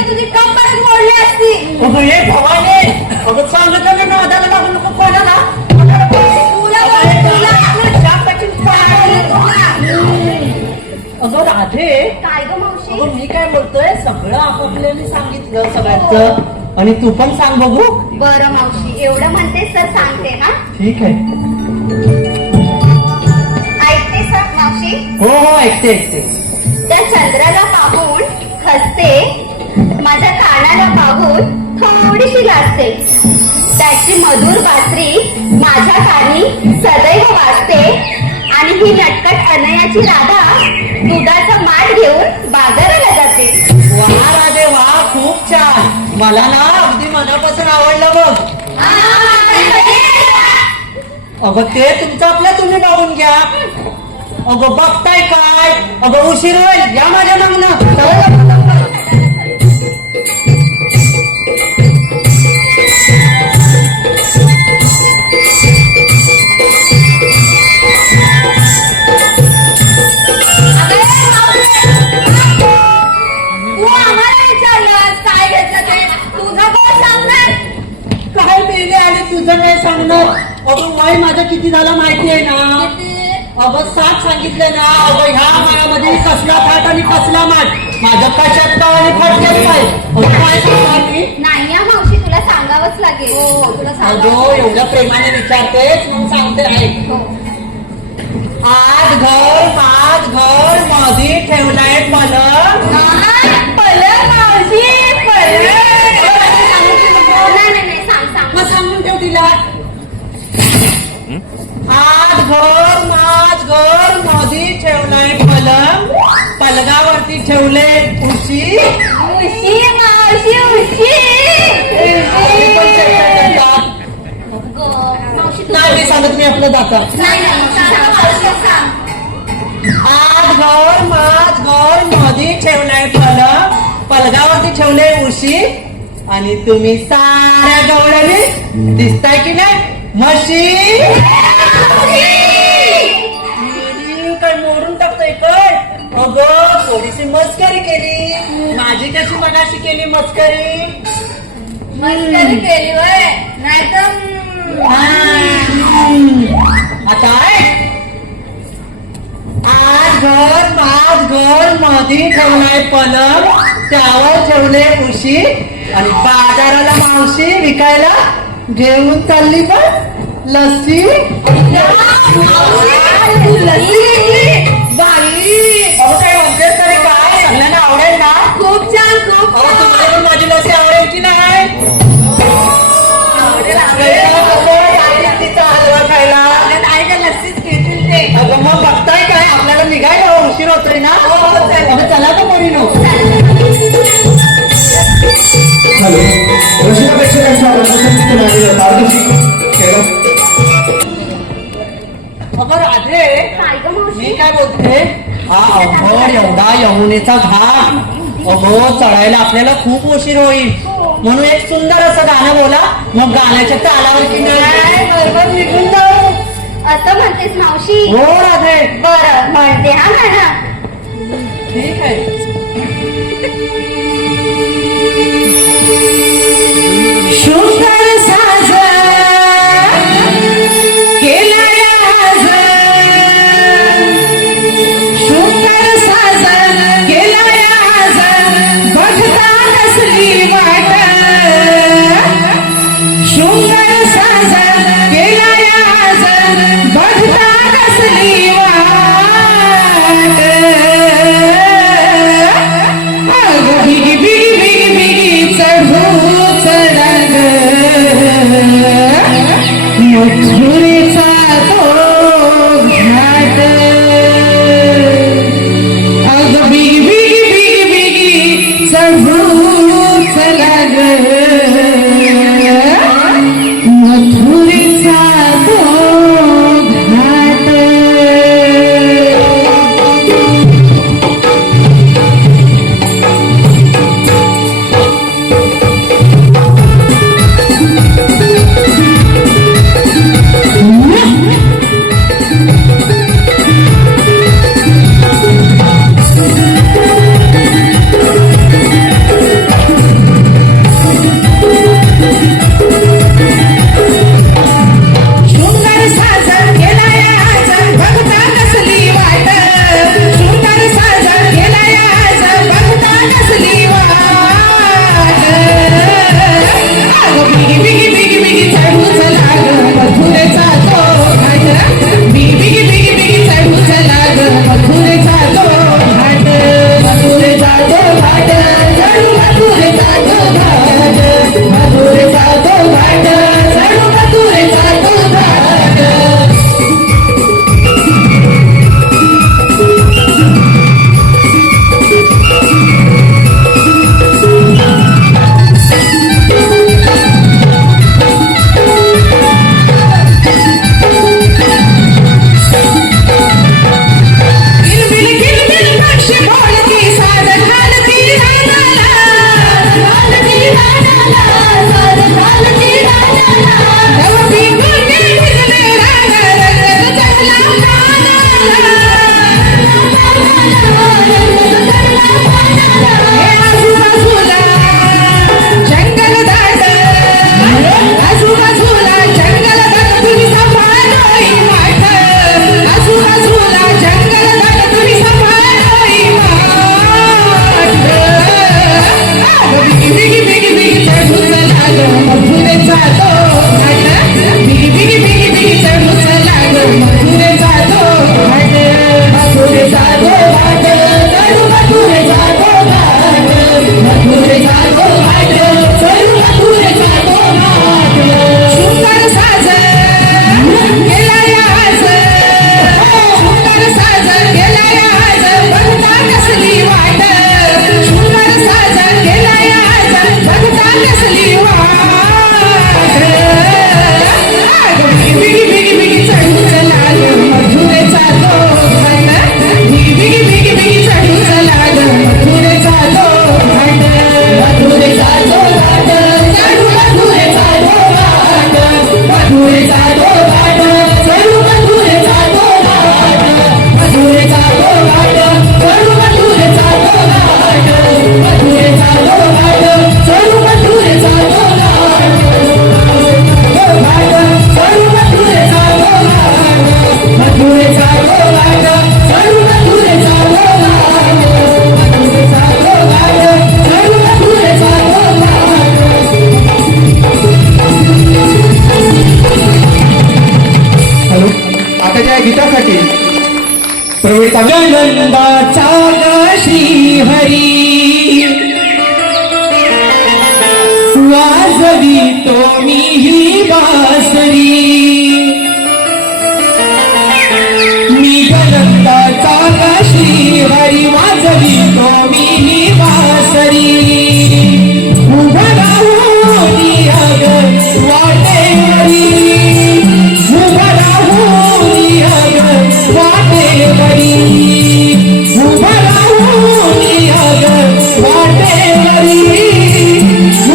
तुझी कंबरच मोडली असती. अगं हे भवानी अगं सांगितलं मी नादाला लागू नको कोणाला. अगं राधे काय ग मावशी. अगं मी काय बोलतोय सगळं आपापल्याने सांगितलं सगळ्यांचं आणि तू पण सांग बघू. बरं मावशी एवढं म्हणतेस तर सांगते ना. ठीक आहे. ऐकतेस ना मावशी. हो हो ऐकते ऐकते. त्या चंद्राला पाहून हसते माझ्या कानाला पाहून थोडीशी लाजते. त्याची मधुर बासरी माझ्या कानी सदैव वाजते आणि ही नटकट अनयाची राधा दुधाचा माठ घेऊन बाजाराला जाते. वा राधे वा, खूप छान. मला ना अगदी मनापासून आवडलं बघ. अगं ते तुमचं आपलं तुम्ही बघून घ्या. अगं बघताय काय? अगं उशीर होईल, या माझ्या मागणं. तू आम्हाला विचारलंस काय घेतलं ते, तुझं कोण सांगणार? काय मेले आणि तुझं काय सांगणार? अगं वय माझं किती झालं माहिती आहे ना? अगं 7 सांगितलं ना. अगं ह्या मायामध्ये कसला थाट आणि कसला माठ, माझं कशात पाव आणि फटक्यात पाय. अगं काय सांगणार मी? नाही या मावशी, तुला सांगावंच लागेल. तुला अगं एवढ्या प्रेमाने विचारतेस म्हणून सांगते आहे. आज घर माझ घर मधी ठेवलाय पलंग. पलंग मावशी, पलंग. नाही सांग मग सांगून ठेव तिला. आज घर माझ घर मधी ठेवलाय पलंग, पलंगावरती ठेवले उशी. उशी मावशी, उशी. नाही मी सांगत, मी आपलं जातं. नाही मावशी सांग. आज घर माझ घर मधी ठेवलाय पलंग, पलंगावरती ठेवले उशी, आणि तुम्ही साऱ्या गवळ्याने दिसताय की नाही म्हशी. काय मोडून टाकतोय काय? अगं थोडीशी मस्करी केली. माझी कशी मनाशी केली मस्करी? मस्करी केली वय, नाही तर आता आज घर माझ घर मधी ठेवलाय पलंग, त्यावर ठेवले उशी, आणि बाजाराला मावशी विकायला घेऊन चालली पण लस्सी. बाई अहो काय म्हणतेस तरी काय? सगळ्यांना आवडेल ना? खूप छान, खूप अहो तुम्हाला पण माझी लस्सी आवडेल की नाही? तिचा हलवा खायला लस्सीच घेतील ते. अगं मग बघताय काय, आपल्याला निघायला उशीर होतोय ना. अगं चला तर पोरीनो. हॅलो, रशिया प्रेक्षकांचा मार्गदर्शक केलं. अगं राधे, काय गं मावशी? मी काय बोलते, हा अवघड एवढा यमुनेचा घाट, अगो चढायला आपल्याला खूप उशीर होईल. म्हणून एक सुंदर असं गाणं बोला, मग गाण्याच्या तालावर की नाही बरोबर निघून जाऊ. असं म्हणतेस मावशी? हो राधे. बरं म्हणते हा म्हणा. ठीक आहे. शुकर साज केला आज, शुकर साज केला आज, बघता कसली वाट. शुकर साज केला आज, बघता कसली वाट. अगं बिगी बिगी बिगी बिगी चढू चढग, मथुरेचा तो घाट. अगं बिगी बिगी बिगी बिगी चढू चढग, मथुरेचा तो घाट. नंदाचा ग श्री हरी वाजवी तो मी ही बासरी मी नंदाचा ग श्री हरी वाजवी तो मी ही बासरी उभं राहून अग वाटेवरी उभं राहून अग वाटेवरी उभं राहून अग वाटेवरी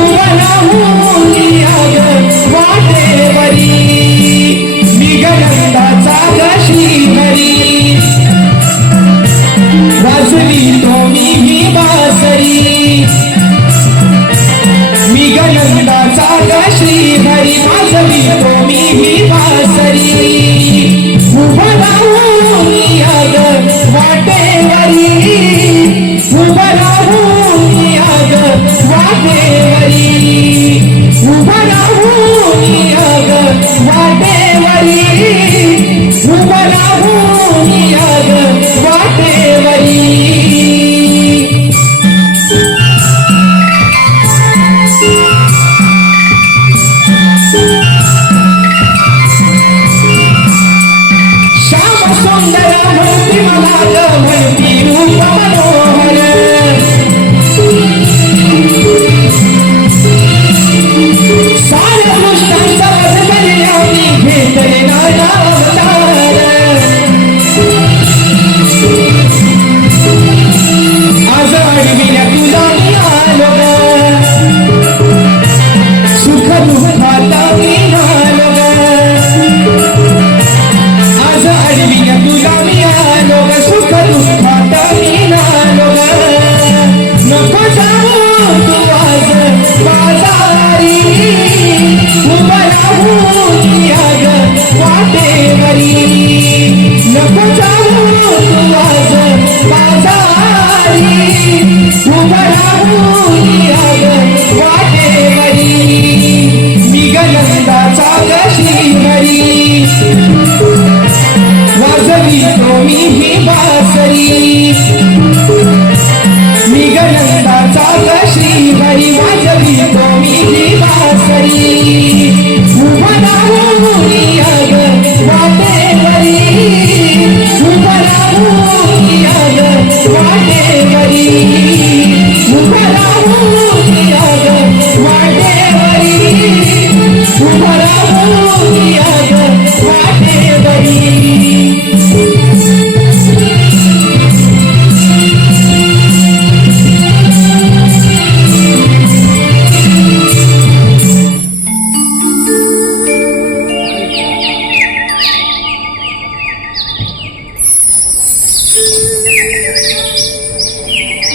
उभं राहून अग वाटेवरी निगनंदाचा ग श्रीहरी वाजवी तो मी ही बासरी निगनंदाचा ग श्रीहरी वाजवी तो मी ही बासरी उभं राहून अग वाटेवरी उभं राहून अग वाटेवरी उभं राहून अग वाटेवरी उभं राहून अग वाटेवरी श्याम सुंदर म्हणती मला ग म्हणती रूप मनोहर साऱ्या दृष्टांचा वध केलेल्या मी घेतले नाना अवतार आज अडविल्या तुला मी आलो ग सुख दुःखात मी आलो ग आज अडविल्या तुला मी आलो ग सुख दुःखात मी आलो ग नको जाऊ तू आज बाजारी उभं राहून अग वाटेवरी नको जाऊ तू आज बाजारी उभं राहून अग वाटेवरी निगनंदाचा ग श्रीहरी वाजवी तो मी ही बासरी निगनंदाचा ग श्रीहरी वाजवी तो मी ही बासरी उभं राहून अग वाटेवरी उभं राहून अग वाटेवरी उभं राहून अग वाटेवरी उभं राहून अग वाटेवरी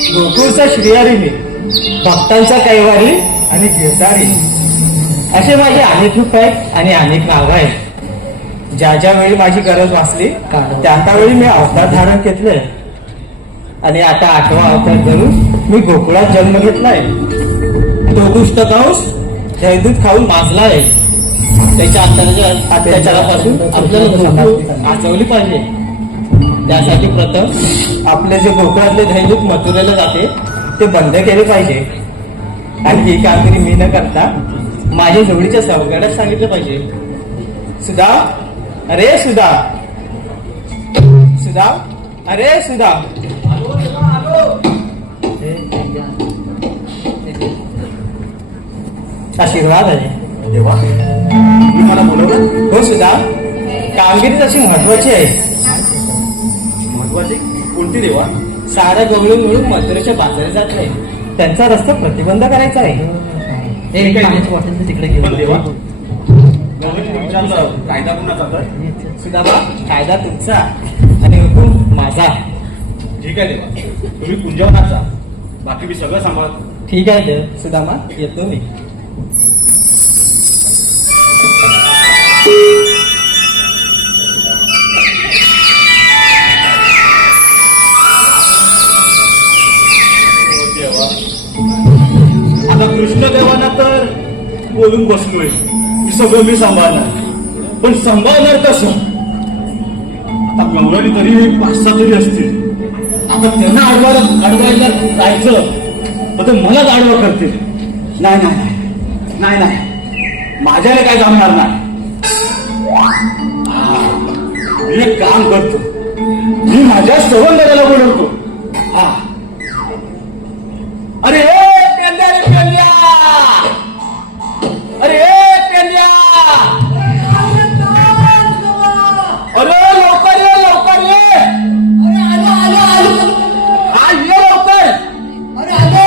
गोकुळचा श्रीहरी मी भक्तांचा कैवारी आणि गिरधारी असे माझे अनेक रूप आहेत आणि अनेक नाव आहेत ज्या ज्या वेळी माझी गरज वाचली त्या वेळी मी अवतार धारण घेतले आणि आता 8वा अवतार धरून मी गोकुळात जन्म घेतलाय तो दुष्ट कंस जयदूत खाऊन माजलाय त्याच्या अत्याचारापासून आपल्याला वाचवली पाहिजे त्यासाठी प्रथम आपले जे गोकुळातले दैनिक मथुरेला जाते ते बंद केले पाहिजे आणि ही कामगिरी मी न करता माझ्या जवळीच्या सावकारात सांगितलं पाहिजे सुधा अरे सुधा सुधा अरे सुधा आशीर्वाद आहे देवा मी मला बोलवलं हो सुधा कामगिरी तशी महत्वाची आहे महत्वाची कोणती देवा सारा गवळून मिळून मथुरेच्या बाजारात जात नाही त्यांचा रस्ता प्रतिबंध करायचा आहे पण देवा गवळीने विचारलं कायदा कुणाचा तर सुदामा कायदा तुमचा आणि हुकूम माझा ठीक आहे देवा तुम्ही कुंजवनात जा बाकी मी सगळं सांभाळतो ठीक आहे देव सुदामा येतो मी आता कृष्णदेवांना तर बोलून बसलोय की सगळं मी सांभाळणार पण सांभाळणार कसं आता गौराणी तरी 5-6 तरी असतील. आता त्यांना अडवायला जायचं तर ते मलाच आडवं करतील. नाही नाही नाही नाही, माझ्याने काय जमणार नाही. मी एक काम करतो, मी माझ्या सवंगड्याला बोलवतो. हा, अरे पेंद्या रे पेंद्या, अरे पेंद्या, अरे लवकर ये लवकर ये. अरे आलो आलो आलो, हा ये लवकर. अरे आलो.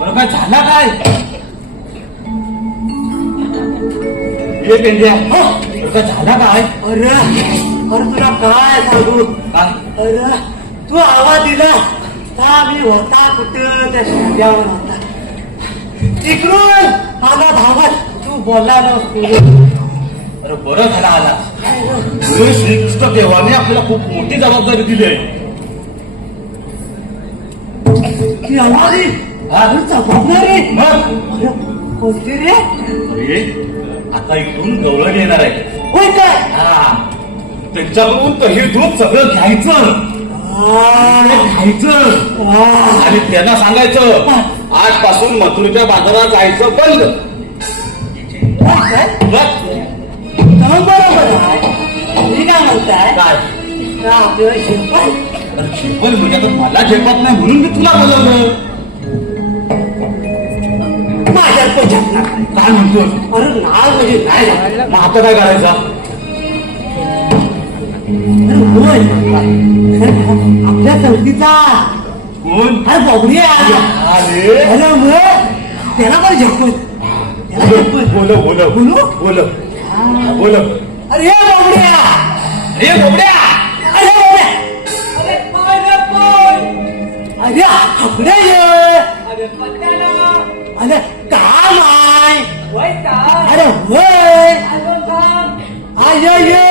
बरं काय झाला काय? ये पेंद्या, बरं काय झाला काय? अरे अरे तुला काय सांगू? काय? अरे तू आवाज दिला का मी होता कुठं त्या शेंड्यावर होता. तिकडून आला धावत, तू बोलला नव्हतो. अरे बरं झाला आला. गुरु श्रीकृष्ण देवाने आपल्याला खूप मोठी जबाबदारी दिली आहे. की आवाज जबाबदारी मग अरे कोणती रे? अरे आता इथून गवळण येणार आहे. होय काय? हा, त्यांच्याकडून हे दूध सगळं घ्यायचं खायचं आणि त्यांना सांगायचं आजपासून मथुरेच्या बाजारात जायचं बंद. बस. बरोबर आहे. मी काय म्हणताय काय का आपल्याला शिरपण झेपल म्हणजे आता मला झेपत नाही म्हणून मी तुला बोलवलं. माझ्या पोटात ना काय म्हणतो? अरे नाव म्हणजे नाही झालं. मग आता काय करायचं? अरे होय आपल्या संगतीचा कोण? अरे बबडी आहे. अरे अरे मग त्याला पण झटकून त्याला झटकून बोल बोल बोलू? बोल बोल. अरे ये बबड्या अरे बोबड्या, अरे बबड्या अरे पाय रे पाय अरे आपल्या ये अरे काम आहे अरे होय अय ये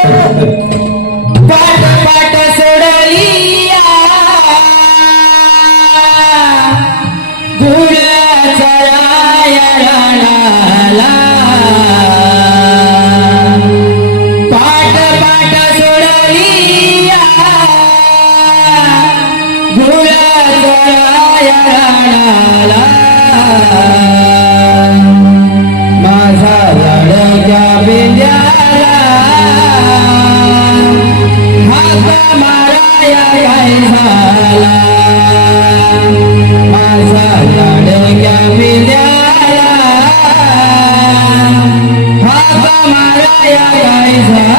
पाट पाट सोडलिया गुळ चराया राणाला. पाट पाट सोडलिया गुळ चराया राणाला. माझा लाडक्या बिंद्याला हात माराया काय झाला. माझा लाडक्या बिंद्याला हात माराया काय झाला.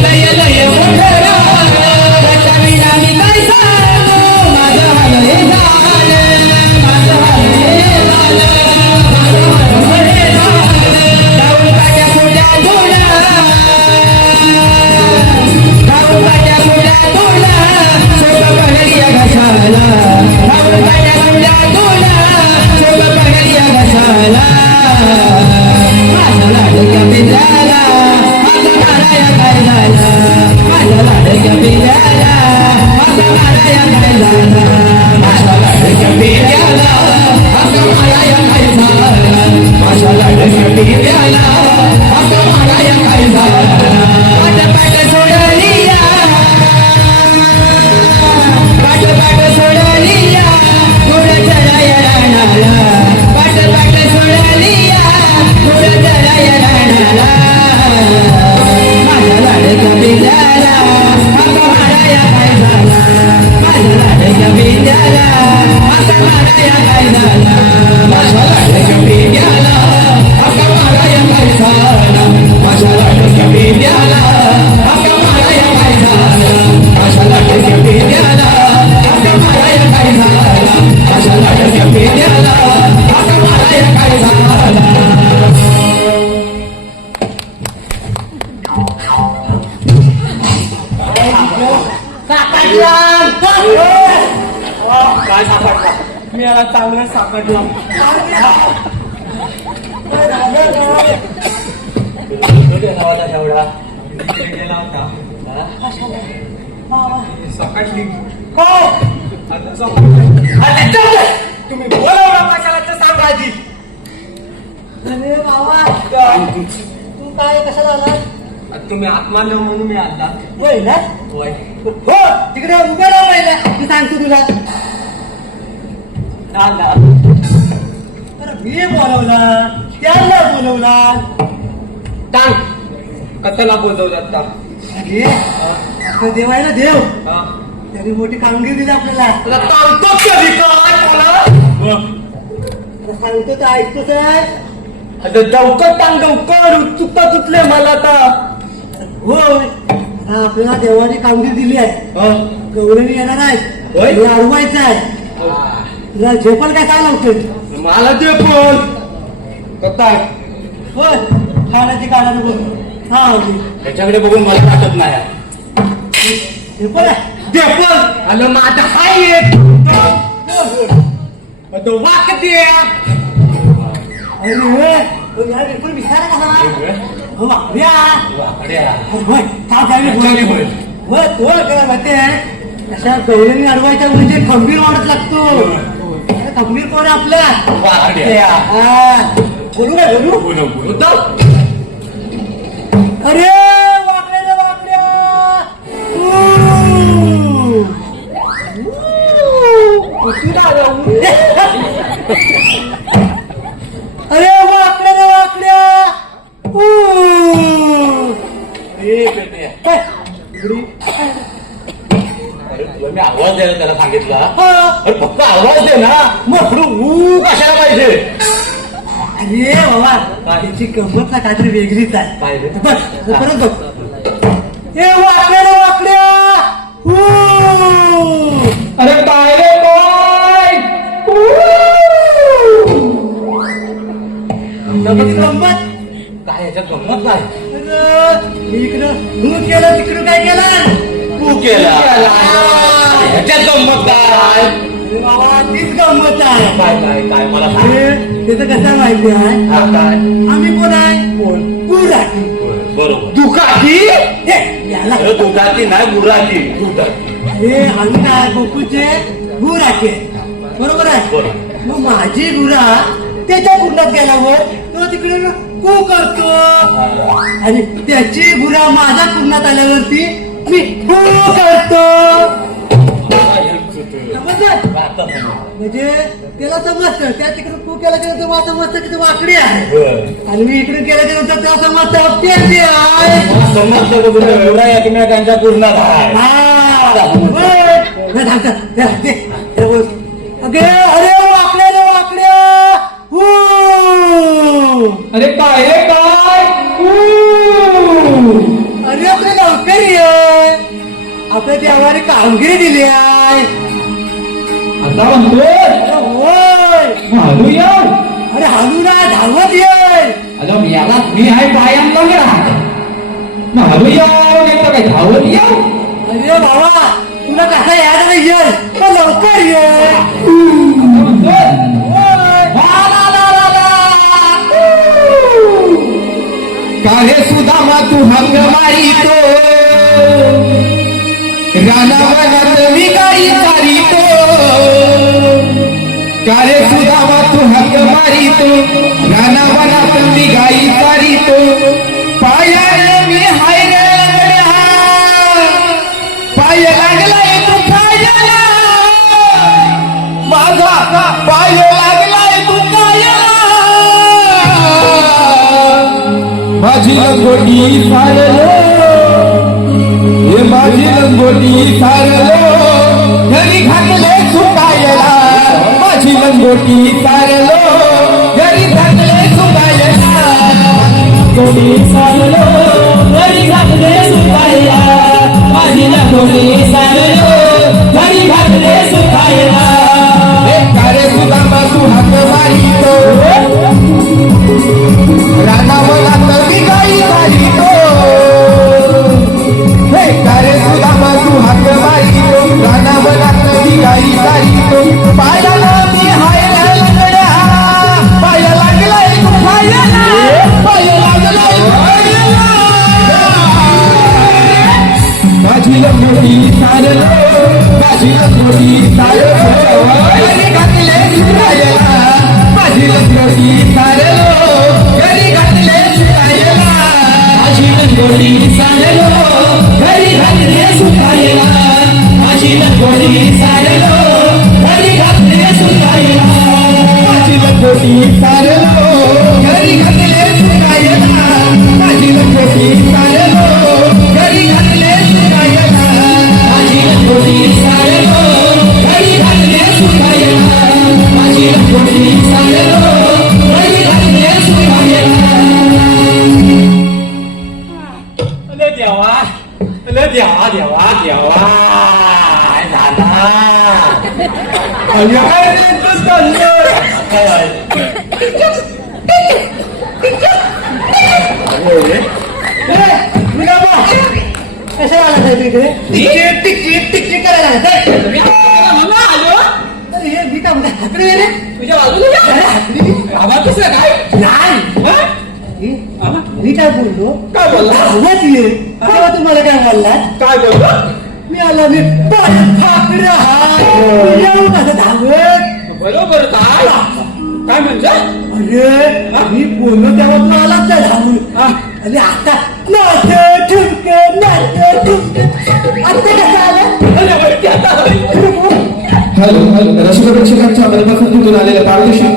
लय लय मोठे चांगलं सापडलं. गावाला तेवढा गेला होता. सकाळी तुम्ही बोलावला कशाला ते सांगा आधी. अरे बाबा तू काय कशाला आला? तुम्ही आत्मानव म्हणून मी आता होय ना? होय. हो तिकडे उभे राहा पहिला मी सांगतो तुला. आला. अरे मी बोलवला त्याला बोलवला. सांग कथाला बोलवलं आता. अरे आपला देव आहे ना देव त्याने मोठी कामगिरी दिली आपल्याला. तुला सांगतो कधी काय मला आता सांगतो तर ऐकतोच आहे. आता लवकर सांग लवकर उत्सुकता तुटले मला आता. होय आता आपल्याला देवाने कामगिरी दिली आहे. गौरवी येणार आहे होय? हे अडवायचं आहे. तुला झेपल काय सांग लवकर. मला ते बोल कथा होय खाण्याची काढा बोल. हा त्याच्याकडे बघून मला वाटत नाही. झेपल आहे. देपल आणि माझा हाय एक तो वाकते. अरे यार बिलकुल विचारा कसा हो वाकड्या. वाकड्या. होय थांब त्याने त्याच्याने बोल. बोल. होय तो काय माहिती आहे अशा गौरवी अडवायच्या म्हणजे खंबीर वाढत लागतो. अरे खंबीर कोण आहे आपल्या वाकड्या. हा. बोलू काय बोलू. बोलव, बोलव. अरे वाकड्या रे वाकड्या. अरे वाकड्या रे वाकड्या. काय? अरे तुला मी आवाज द्यायला त्याला सांगितला. हा. अरे फक्त आवाज दे ना. मग ऊ कशाला पाहिजे. अरे बाबा त्याची गंमत ना काहीतरी वेगळीच आहे. काय रे? बघ आता परत बघ. ए वाकड्या रे वाकड्या. अरे काय रे काय गंमत. काय याच्यात गंमत नाही. अरे इकडं तू केलं तिकडं काय केलं. तू केला. ह्याच्यात गंमत काय. अरे बाबा तीच गंमत आहे. काय काय काय मला सांग. अरे त्याचं कसं माहिती आहे हा, काय आम्ही कोण आहे कोण. गुराखी. बरोबर. दुखाती हे, याला अरे दुधाची नाही गुराची. दुधाची. हे आम्ही काय गोकुळचे गुराखे बरोबर आहे. बरोबर. मग माझी गुरा त्याच्या कुंडात गेल्यावर तो तिकडे कू करतो आणि त्याची गुरा माझ्या कुंडात आल्यावरती मी कू करतो. समजलं? म्हणजे त्याला समजतं त्या तिकडे कू केला की तो समजतं की ते वाकडी आहे आणि मी इकडे केलं की नंतर त्याला समजतं ते आहे. समजतं का तुला एवढा एकमेकांच्या पूर्णात आहे. अरे वाकड्या रे वाकड्या. अरे काय रे काय अरे आपल्या लवकर ये. आपल्या देवाने कामगिरी दिली आहे. आता म्हणतोय होय हलू या. अरे हलू ना धावत ये. अरे मी याला मी आहे पायान लागला मग हलू या नाही तर काय धावत या. अरे बाबा तुला कसा याद नाही येईल तर लवकर ये. आता म्हणतोय काहे सुदामा तू हंग मारितो रानावनात मी गाई चारितो. काहे सुदामा तू हंग मारितो रानावनात मी गाई चारितो. पायाला मी हाय गड्या पाय लागलाय तू पायाला माझा पाय लागलाय तू पायाला. माझी लंगोटी सारलो हे माझी लंगोटी सारलो घरी घातले सुकायला. माझी लंगोटी सारलो घरी घातले सुकायला. लंगोटी सारलो घरी घातले सुकायला. माझी लंगोटी सारलो घरी घातले सुकायला. कारे सुदामा तू हात मारितो रानावनात मी गाई चारितो. हे कारे सुदामा तू हात मारितो रानावनात मी गाई चारितो. पायाला मी हाय लंगोटी सारलो घरी घातले सुखायला माझी लंगोटी सारलो घरी घातले सुखायला माझी लंगोटी सारलो घरी घातले सुखायला माझी लंगोटी सारलो घरी घातले सुखायला माझी लंगोटी सारलो घरी घातले सुखायला माझी लंगोटी सारलो घरी घातले सुखायला माझी लंगोटी सारलो घरी घातले सुखायला अरे देवा अरे देवा देवा देवा काय झाला अरे तू चाललो कशा आला साहेब इकडे टिकीट करायला आला साहेब. अरे हे मी काय म्हणते हाकडे गेले तुझ्या बाजूला आवाज कसला काय नाही मी काय बोललो काय बोलला? धावत ये तेव्हा तुम्हाला काय बोललात काय बोलतो मी आला मी फाकडे येऊ कसं धावत बरोबर काय काय म्हणजे अरे मी बोललो तेव्हा तू आलाच नाही धावून अरे आता नाच ठुमके नाच ठुमके आता कसं आलं अरे वरती आता हॅलो रसिक प्रेक्षकांच्या मनापासून आलेल्या पारदर्शी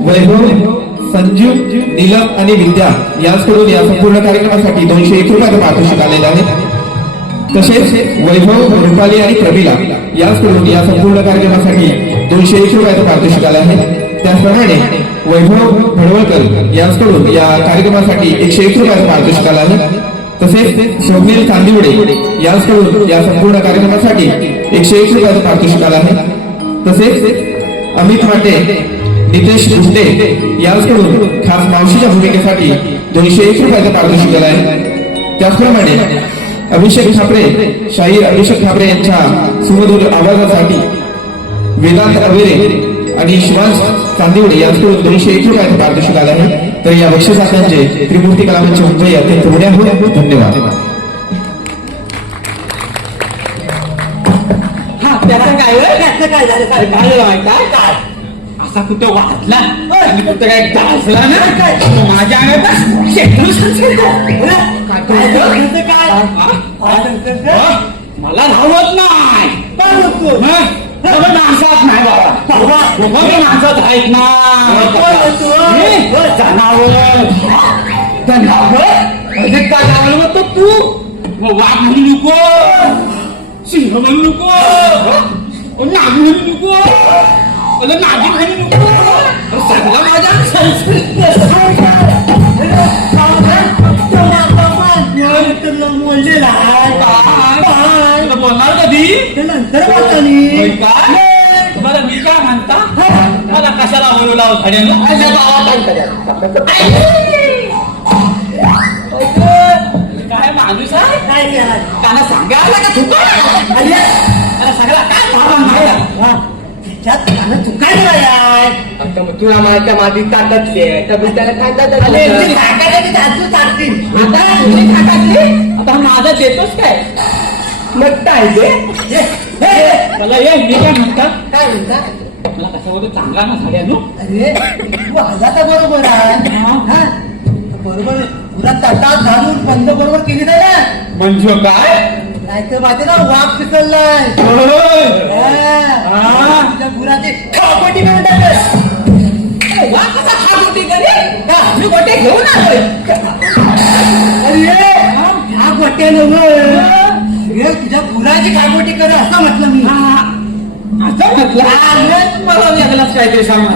वैभव संजीव नीलम आणि विद्या यांकडून या संपूर्ण कार्यक्रमासाठी 201 रुपयाचं पारितोषिक आलेलं आहे. तसेच वैभव रुपाली आणि प्रमिला यांकडून या संपूर्ण कार्यक्रमासाठी 201 रुपयाचं पारितोषिक आलं आहे. त्याचप्रमाणे वैभव भडवळकर यांकडून या कार्यक्रमासाठी 101 रुपयाचं पारितोषिक आलं आहे. तसेच स्वप्नील चांदिवडे यांकडून या संपूर्ण कार्यक्रमासाठी 101 रुपयाचं पारितोषिक आलं आहे. तसेच अमित माटे नितेश गुंडे यांकडून खास मावशीच्या भूमिकेसाठी 201 रुपयाचं पारितोषिक आलं आहे. त्याचप्रमाणे अभिषेक ठाकरे शाहीर अभिषेक ठाकरे यांच्या सुमधुर आवाजासाठी वेदांत अवेरे आणि शिवांश चांदिवडे यांच्याकडून 201 रुपयाचं पारितोषिक आलं आहे. तर या बक्षिसार्थांचे त्रिमूर्ती कलामंच मुंबई अत्यंत ऋणी आहोत. धन्यवाद. त्याचं काय त्याचं काय झालं साहेब काय झालं माहिती आहे? काय असा कुठं वाजला आणि कुठं काय गाजला ना तो माझ्या अंगात शेकडो काय झालं काय मला धावत नाही काय म्हणतो माणसात नाही बाबा माणसात आहेत ना जनावर जनावर काय लागलं मग तो तू वाघ म्हणू नको सिंह म्हणू नको नाग म्हणू नको नागिन म्हणू नको सगळं माझ्या बोललेला बोलणार कधी नंतर बोलतानी काय तुम्हाला मी काय म्हणता मला कशाला बोलवला काय माणूस आहे काय केलं त्यांना सांगायला का चुका सगळा काय सामान नाही त्याच्यात त्यानं तू काय करायलाय आता मग तुला माहिती माझी ताटातली तर मी त्याला काय धातू टाकतील आता तुझी खाटातली आता माझा देतोस काय मग काय ते मला ये मी काय म्हणतात काय म्हणता मला कशा होतं चांगला ना साड्या नो अरे तू आला तर बरोबर आहे हा बरोबर पुरा तटात घालून बंद बरोबर केली नाही ना म्हणजे काय नाही तर माहिती ना वाघ पिकललाय तुझ्या गुराची खापटी मिळून टाकत वा कसा खा गोटी करे मी गोटे घेऊन आलोय अरे हा गोट्या नव्हे तुझ्या गुराची खापटी कर असं म्हटलं मी असं म्हटलं मला वेगळाच काहीतरी सांग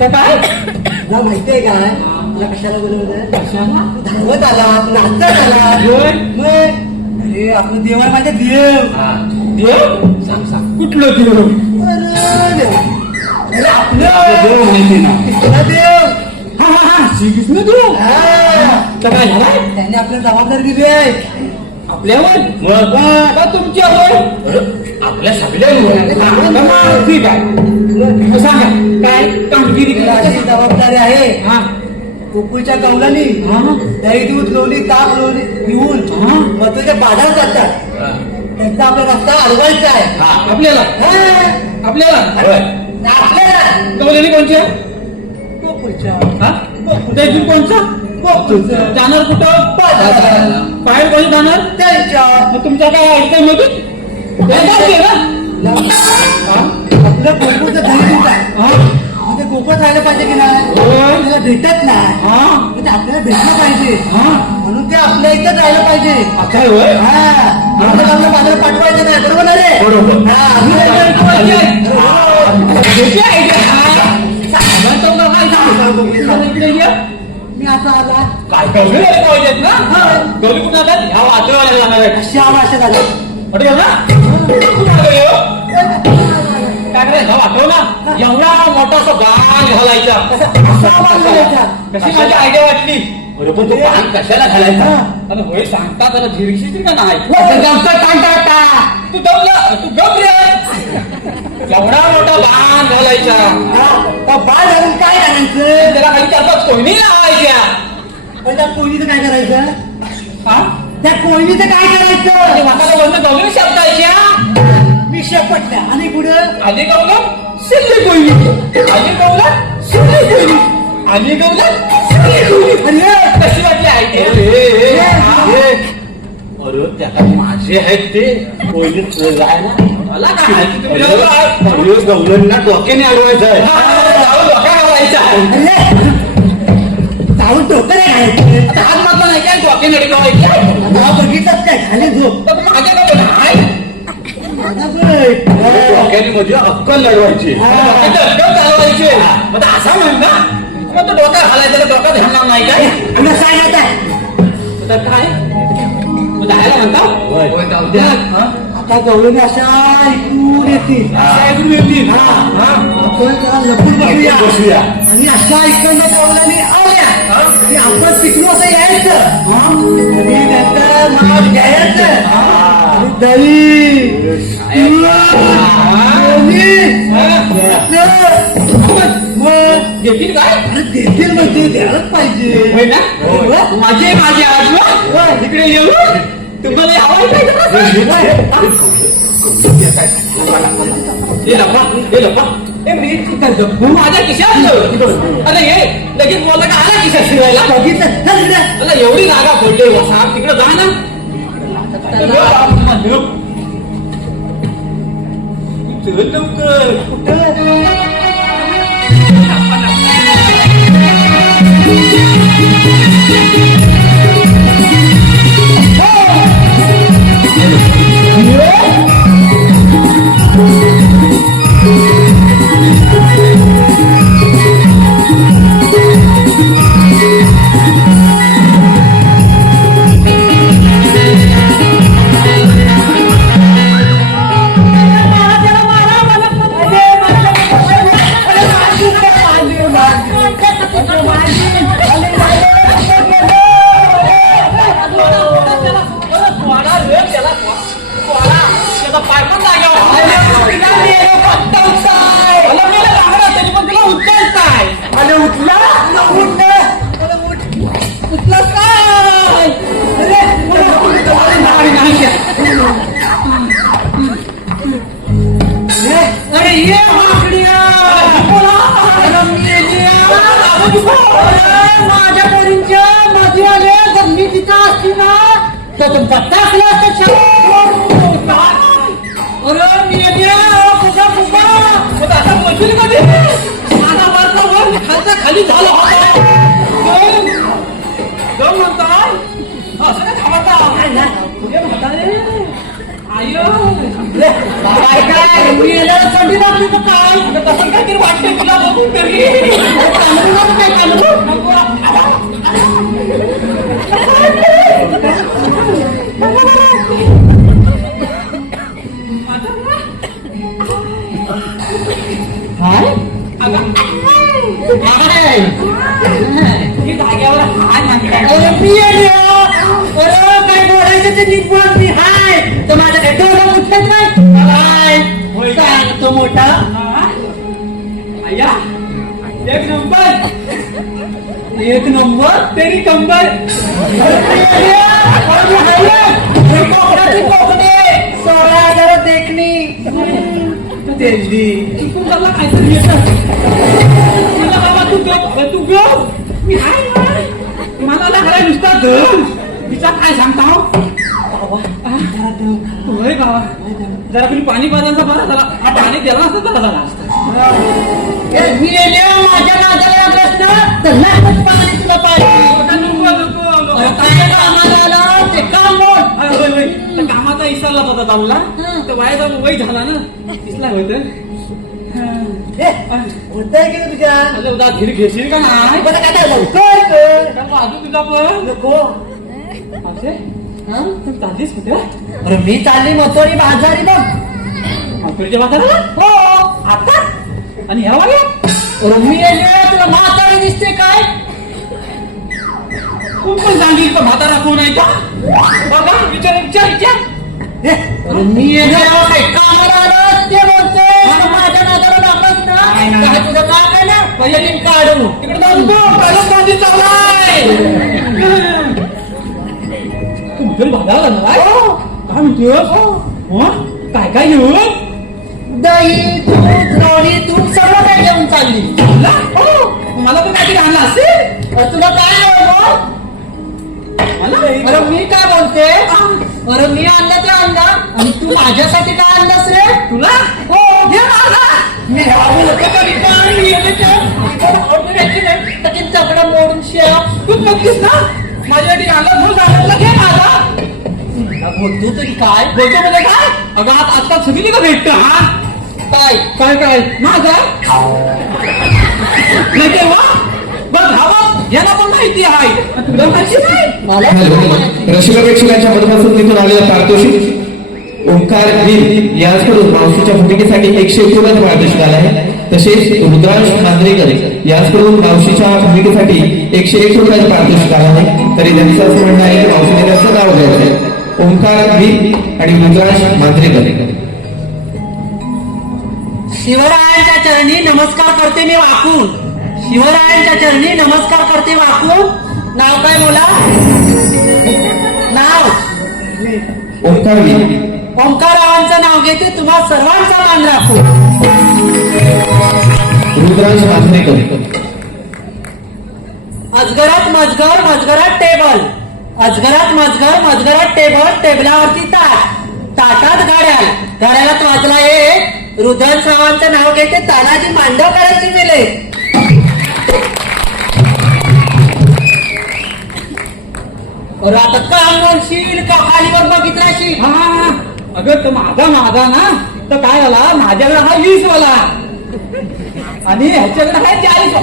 तर काय तुला माहितीये काय तुला कशाला बोलवलं कशाला धावत आला नाचत आला होय. मग अरे आपलं देव आहे माझ्या देव देव सांग सांग कुठलं देव अरे देव. अरे आपलं देव माहिती ना कृष्ण देव हा श्रीकृष्ण देव हा. तर काय झालाय त्याने आपल्याला जबाबदारी दिली आहे आपल्यावर का तुमच्यावर आपल्या सगळ्यांवर ठीक आहे सांगा काय कामगिरी अशी जबाबदारी आहे हा गोकुळच्या कौलानी हा दही दूध लोणी ताप लोणी पिऊन हा. मथुरेच्या पाण्यावर जातात त्यांचा आपला रस्ता अडवायचा आहे आपल्याला हा. आपल्याला आपल्याला कवलेली कोणच्या हा? कुठे इथून कोणचा जाणार कुठं बाहेर कोणी जाणार मग तुमच्या काय अडचण होती आपलं गोकुळचं म्हणजे गोकुळ राहिलं पाहिजे की नाही आपल्याला भेटत नाही म्हणजे आपल्याला भेटलं पाहिजे म्हणून ते आपल्या इथं राहिलं पाहिजे अच्छा होय आपल्याला बाजारात पाठवायचं नाही बरोबर ना रे बरोबर. हा, आम्ही नाही मी असं आला काय कमी पाहिजेत ना कमी कुठं आलात ह्या वाचवायला जाणार आहे श्याम अशा झाला वाटत ना काय करायचं हा वाटव ना एवढा मोठा असा बाण घालायचा कशी माझी आयडिया वाटली अरे पण तो बाण कशाला घालायचा आणि होय सांगता त्याला धीरशीची का नाही तू दमला तू गप रे एवढा मोठा बाण घालायचा बाळ घालून काय करायचं त्याला खाली चार कोणी लावायच्या पण त्या कोयनीचं काय करायचं हा त्या कोयनीचं काय करायचं माताला बंद गवळी शब्दायच्या मी शेपटल्या आणि पुढं आली गवला शिल्ली कोयली आली गवला शिल्ली कोयली आली गवला शिल्ली कोयली अरे कशी वाटली आयडिया अरे त्याला माझे आहेत ते कोयलीत जाय ना मला काय गवलंना डोक्याने अडवायचं आहे डोक्या घालायचा जाऊन डोकं नाही घालायचं हात मारला नाही काय डोक्याने अडवायचं बघितलंच काय खाली झोप माझ्याकडे नाही डोक्याने म्हणजे अक्कल लढवायची अक्कल चालवायची मग असा म्हण ना मग तो डोका घालायचा तर डोका घालणार नाही काय आम्हाला सांगत तर काय मग जायला म्हणता आता गवळणी अशा ऐकून येतील ऐकून येतील आपण जरा लपून बसूया आणि अशा ऐकून गवळणी आल्या आणि आपण पिकलो असं यायचं आणि नंतर नाव घ्यायचं आणि दही मग येतील काय देतील म्हणजे द्यायलाच पाहिजे होय ना माझे आज इकडे येऊ तुम्हाला यावं माझ्या खिशात अरे हे लगेच बोलला का आला खिशात शिवायला बघितलं मला एवढी जागा पडली साहेब तिकडे जा ना लवकर माझ्या पोरींच्या मध्ये आले जर मी तिथं असती ना तर तुमचा टाकला अरे मी फुगा फुगा आता बसून मध्ये माझा वरचा वर खालचा खाली झाला होता दोन म्हणताय असं काय थांबता आयो काय काय मी येणार संधी लागली तर काय तसं काहीतरी वाटते तुला बघून तरी काय काय बोलायचं ते नीट बोल मी हाय तर माझ्या डोळा उठत नाही सांगतो मोठा एक नंबर तेरी कंबर कोकणी 16,000 देखणी तेजली तू काहीतरी तू गप मी हाय ना. मला लागलाय नुसता धन तिचा काय सांगता होय बाबा जरा तुम्ही पाणी पाजायचा बरा झाला हा पाणी द्यायला असतं जरा झाला मी माझ्या नादाला लागलास ना तर लागत पाणी तुला पाहिजे काय कामाला आला ते काम बोल. कामाचा इसाला होता चालला तर वयाचा वय झाला ना इसला होत होतंय की तुझ्या उद्या धीर घेशील का नाही बरं काय लवकर कर. बाजू तुझा पण नको तू चाललीस कुठे अरे मी चालली मथोरी बाजारी बघ. तुझ्या बाजाराला हो आता आणि ह्या वाल्या अरे मी तुला म्हातारी दिसते काय. तू पण सांगेल पण म्हातारा कोण आहे का बघा विचार विचार विचार अरे मी काय कामाला आलो ते बोलतोय माझ्या नादाला लागत ना काय तुझं नाव काय ना पहिले मी काढू तिकडे जाऊन तो पहिला गांधी चाललाय तुमच्या भागाला ना काय म्हणतोस काय काय घेऊ दही दूध लोणी तूप सगळं काय घेऊन चालली. हो मला तर काहीतरी आणलं असेल तुला काय आवडलं मला अरे मी काय बोलते अरे मी आणलं ते आणलं आणि तू माझ्यासाठी काय आणलंस रे. तुला हो घे माझा मी चकडा मोडून शेव तू नक्कीच ना माझ्यासाठी आणलं म्हणून सांगितलं घे माझा बोलतो तरी काय बोलतो म्हणजे काय अगं आता सगळी का भेटत हा काय काय काय माझा नाही तेव्हा बरं धावा याला पण माहिती आहे तुला माहिती नाही मला रसिक प्रेक्षकांच्या मधून तिथून आलेला पारितोषिक ओंकार वीर याचकडून मावशीच्या भूमिकेसाठी 101 पारितोषिक आला आहे. तसेच रुद्रांश मांजरेकर याचकडून मावशीच्या भूमिकेसाठी 101 रुपयाचं पारितोषिक आला आहे. तरी त्यांचं असं म्हणणं आहे की मावशीने त्यांचं नाव द्यायचं आहे. ओंकार वीर आणि रुद्रांश मांजरेकर. शिवरायांच्या चरणी नमस्कार करते मी वाकून. शिवरायांच्या चरणी नमस्कार करते वाकून. नाव काय बोला नाव ओंकार वीर ओंकारावांचं नाव घेते तुम्हा सर्वांचा मान राखू. रुद्रांश मांजरेकर. अजगरात मजगर मजगरात टेबल अजगरात मजगर मजगरात टेबल टेबलावरती ताट ताटात गाड्या गाड्याला वाजला ये रुद्रांश रावांचं नाव घेते तानाजी मांडव करायची मिले. अरे आता काम म्हणशील का खालीवर बघित राहशील. हा अगं तर माझा ना तर काय झाला माझ्याकडे हा 20 वाला आणि ह्याच्याकडे आहे 40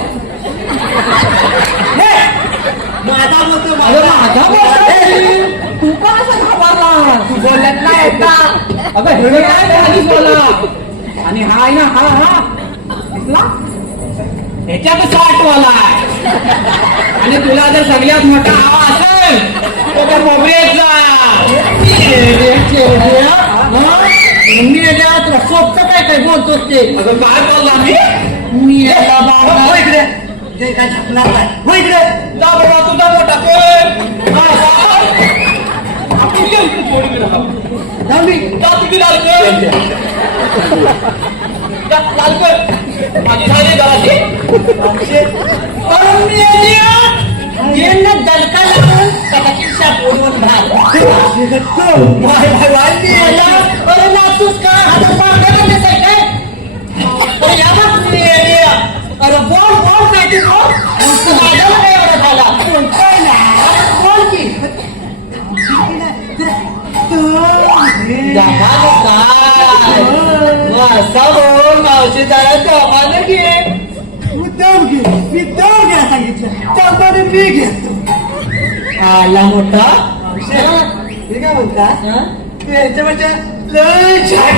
माझा बोलतो अरे माझा बोलतोय. तू पण असं घाबरला तू बोलत नाही का अगं हे काय 40 वाला आणि हा आहे ना हा दिसला ह्याच्यात 60 वाला आहे. आणि तुला जर सगळ्यात मोठा हवा असेल तर त्या मोगऱ्याचा तुला सोपचं काय काय बोलतोस ते अगं काय बोलला मी याला बाबा इकडे जे काय छापणार नाही हो इकडे जा बाबा तुझा मोठा तुम्ही लालकर माझी झाली घराची दणका लागून कदाचित बोलवून भाग अरे नाचूस का आता पांढरा दिसाय काय अरे या बघ अरे बोल बोल काय तू बोल माझ्याला काय एवढा झाला बोलतोय ना बोल की असा बोल मावशी जरा जमाने घे मुद्दाम घे सांगितलं त्यामध्ये मी घेतो आला मोठा हे काय म्हणता याच्यामध्ये लय छान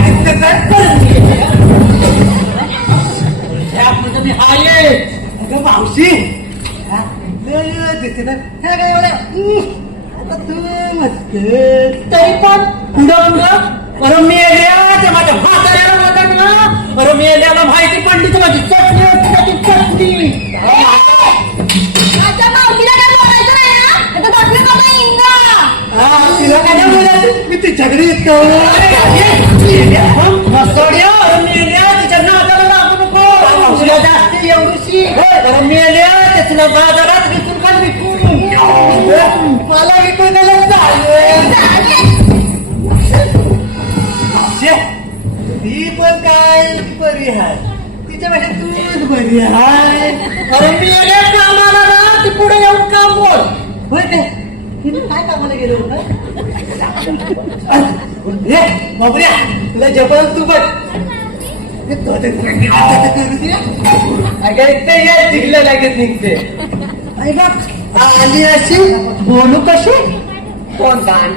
मी आहे अगं मावशी दिसते ना हे काय एवढ्या आता तू मस्त तरी पण पुढं बरं मी माझ्या म्हाताऱ्याला म्हणतात ना बरं मी माहिती पडली तर माझी चटणी होती ना ती चटणी माझ्या मावशीला काय बोलायचं नाही ना आता बसले बाबा इंगा तिला काय नाही बोलायचं मी तिच्याकडे येतो तिच्या नादाला लागू नको तुला जास्त एवढीशी बरं मी तुला बाजारात विकून का विकून मला विकून ती पण काय बरी आहे तिच्यापेक्षा तूच बरी आहे. अरे मी गेले कामाला ना ती पुढे येऊन काम बोल होय ते तिने काय कामाला गेलो होतं बाबऱ्या तुला जपान तू बघ जिंकल्या लागत निघते आली अशी बोलू कशी कोण गाण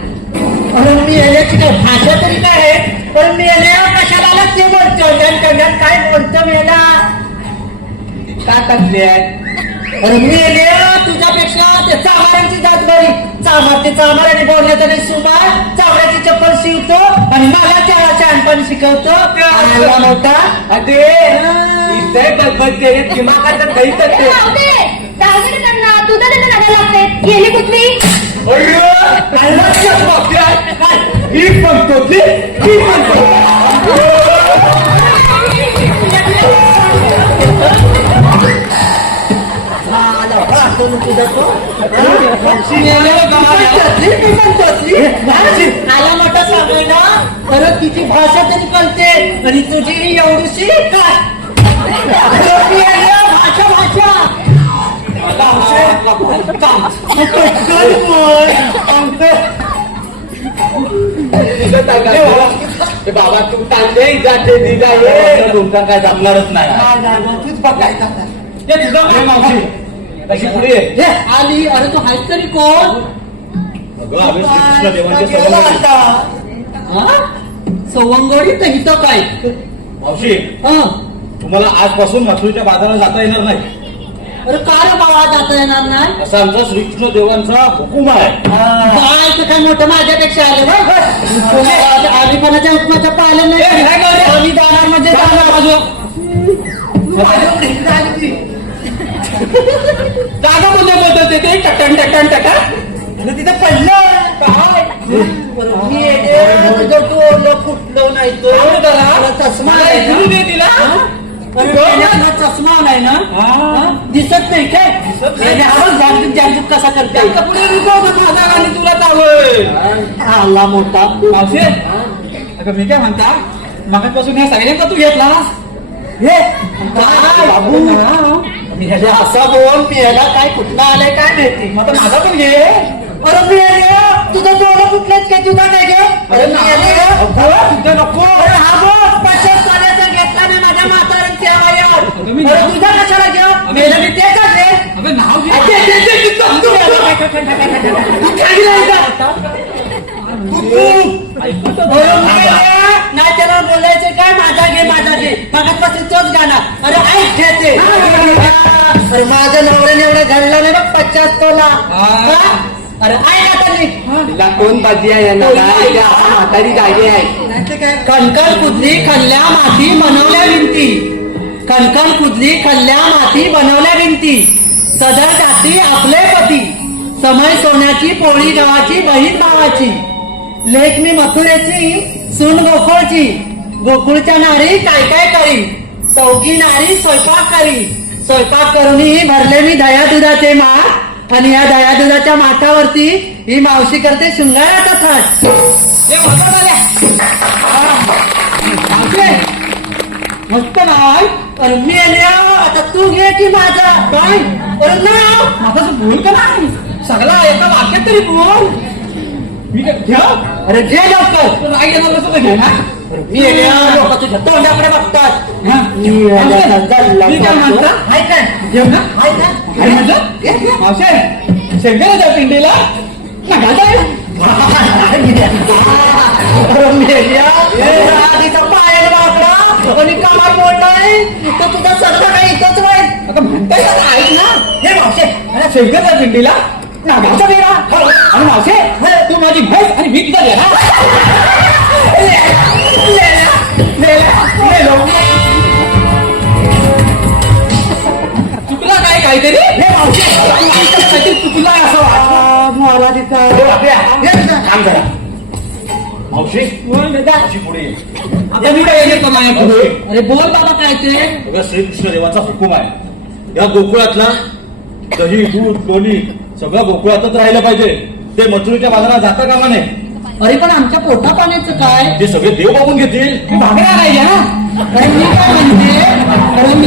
अरे मी याची काय भाषा तरी काय आहे पण मी कशाला आला ते बोलतो टोण्यात काय बोलतो मेला का टाकले अरे मी तुझ्यापेक्षा ते चामारांची जात बरी चामार ते चामार आणि बोलण्याचा नाही सुमार चामड्याची चप्पल शिवतो आणि मला त्या छानपण शिकवतो आला मोठा अरे इथे बघते दिमागाचं काही करते राहू दे त्यांना तुझं त्यांना नका लागते गेली कुठली मी म्हणतो आला मोठा सांगायला तर तिची भाषा तरी कळते आणि तुझी एवढीशी काय भाषा भाषा बाबा तू तांदे जाते निघाले तुमचा काय जमणारच नाही तूच बघायचा मावशी कशी पुढे आली अरे तू हायच तरी कोण आम्ही श्रीकृष्ण देवांचे सवंगडी तर हिथं काय मावशी तुम्हाला आजपासून मथुरेच्या बाजारात जाता येणार नाही अरे काय बाळा जाता येणार नाही असा आमचा श्रीकृष्ण देवांचा हुकूम आहे बाळाचं काय मोठं माझ्यापेक्षा आलं आम्ही कोणाच्या हुकमाचं पालन नाही आम्ही जाणार म्हणजे जागा म्हणजे बोलत ते टटन टटन टटन तिथं पडलं काय तुझं टोलं फुटलं नाही तो चष्मा आहे तिला चष्मा नाही ना दिसत नाही काय जागृत कसा करते पुढे आणि तुला चालू आला मोठा मावशी अगं मी काय म्हणता मागापासून ह्या सगळ्यांना तू घेतला हे बाबू मी ह्याच्या असा बोल मी ह्याला काय कुठला आलाय काय माहिती मग आता माझा पण घे अरे मी तुझं डोळं कुठलेच काय तुझा काय घे अरे तुझं नको अरे हा बोल 50 साल्याचा घेतला मी माझ्या म्हाताऱ्यांच्या वयावर तुझा कशाला घेऊ मेलं मी ते का घे अगं नाव घे नाही त्याला बोलायचं काय माझा घे मगापासून तोच गाणं अरे ऐक घेते अरे माझ्या नवऱ्याने एवढं घडलं नाही बघ 50 तोला अरे ऐक आता तिला कोण बाजी आहे म्हातारी जागी आहे कणकण कुदली खल्ल्या माती बनवल्या भिंती कणकण कुदली खल्ल्या माती बनवल्या भिंती सदर जाती आपले पती समय सोन्याची पोळी गावाची बहीण भावाची लेख मी मथुरेची सून गोकुळची गोकुळच्या नारी काय काय करी चौकी नारी स्वयंपाक करी स्वयंपाक करूनही भरले मी दया दुधाचे माठ आणि या दया दुधाच्या माठावरती ही मावशी करते शृंगाराचा थाट मस्त नाव अरे मी आता तू घे की माझा काय अरे नाव माझा बोल का नाही सगळा एका वाक्यात तरी बोल मी काय घ्या अरे घे लवकर नाही घेणार असं तर घे ना मी लोक तुझ्या तोंडाकडे बघतात मी काय म्हणता हाय काय घेऊ ना हाय का काय म्हटलं मावशे शेंगाला जा पिंडीला नका जाय आधीचा पायाला वाकडा कोणी कामात बोलताय तो तुझा सगळं काही इथंच राहील आता म्हणताय का ऐक ना हे मावशे अरे शेंगाला जा पिंडीला नागाचा बेरा आणि मावशे तू माझी म्हैस आणि मी तिचा बेरा चुकला काय काहीतरी हे मावशे काहीतरी चुकला असं वाटलं मला तिथं काम करा मावशी मावशी पुढे ये. आता मी काय येतो माझ्या अरे बोल बाबा काय ते बघा श्रीकृष्ण देवाचा हुकूम आहे या गोकुळातला दही दूध लोणी सगळं गोकुळातच राहिलं पाहिजे. ते मथुरेच्या बाजारात जाता कामा नये. अरे पण आमच्या पोटा पाण्याचं काय? ते सगळे देव बघून घेतील. भागणार आहे ना. अरे मी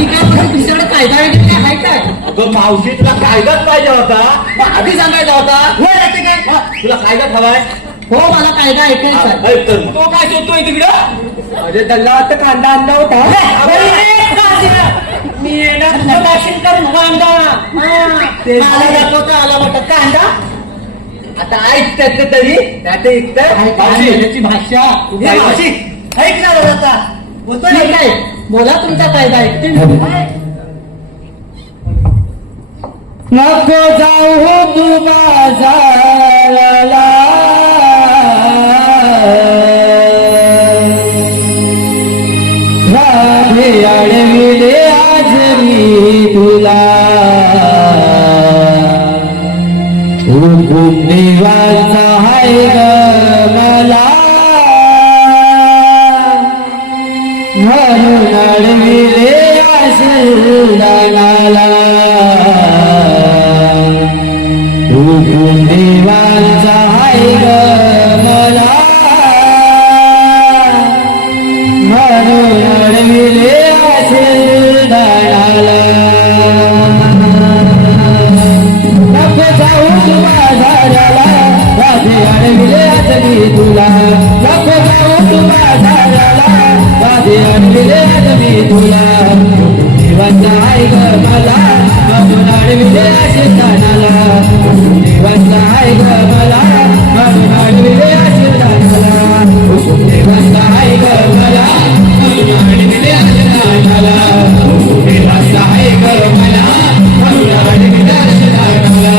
काय म्हणते तुझ्याकडे कायदा वगैरे काय आहे काय? अगं मावशी तुला कायदाच पाहिजे होता. मग आधी सांगायचा होता. तुला कायदा हवाय. हो मला कायदा ऐकायचा आहे. ऐक तर मग. तो काय शोधतोय तिकडं? अरे त्याला आता कांदा आणला होता. मी येणार नकाशीन करून कांदा. मला दाखवता आला मोठा कांदा. आता ऐक त्याचं तरी त्यात त्याची भाषा ऐक ना आता ठीक आहे. बोला तुमचा कायदा ऐकते मी. नको जाऊ तू बाजाराला राधे अडविले आज मी तुला हुकूम देवाचा हाय ग मला म्हणून अडविले आशीर्वादाला हुकूम देवाचा हाय ग मला म्हणून अडविले आशीर्वादाला नको जाऊ तू बाजाराला राधे अडविले आज मी तुला नको जाऊ तू बाजाराला राधे अडविले आज मी तुला देवाचा आहे ग मला म्हणून अडविले आशीर्वादाला देवाचा आहे ग मला म्हणून अडविले आशीर्वादाला देवाचा आहे ग मला म्हणून अडविले आशीर्वादाला देवाचा आहे ग मला म्हणून अडविले आशीर्वादाला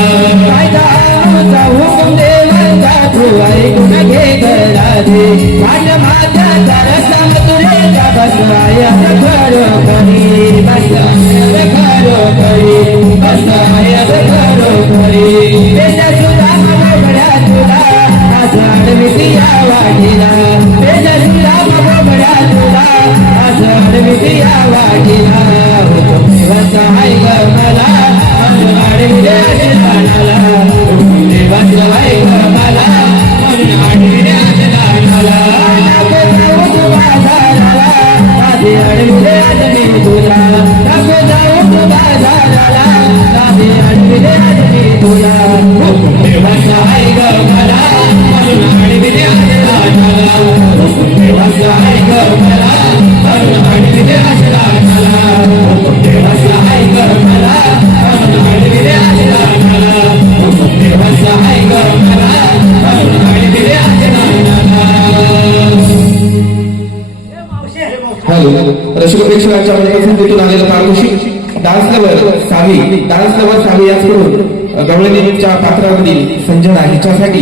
कायदा हुकूम देवाचा तू ऐकून घे ग राधे माझ्या माझ्या रस्ता तुझ्या बसवाया खरोखरी बसवाया खरोखरी बसवाया खरोखरी त्याच्या सुद्धा बघड्या तुला आजाड मिटिया वाढीला त्याच्या सुद्धा बघड्या तुला आजाड मिटिया वाढीला देवाचा आहे ग मला आजाड मिटिया आशीर्वादाला देवाचा आहे ग मला आजाड मिटिया आशीर्वादाला नको जाऊ तू बाजाराला राधे अडविले आज मी तुला नको जाऊ तू बाजाराला राधे अडविले आज मी तुला देवाचा आहे ग मला म्हणून अडविले आशीर्वादाला देवाचा आहे ग मला म्हणून अडविले आशीर्वादाला देवाचा आहे ग मला म्हणून अडविले आशीर्वादाला देवाचा आहे ग मला म्हणून अडविले आशीर्वादाला. हॅलो रसिक प्रेक्षकांच्या मनापासून आलेलं पारितोषिक डान्स लवर सावी याचकडून गवळणीच्या पात्रावरील संजना हिच्यासाठी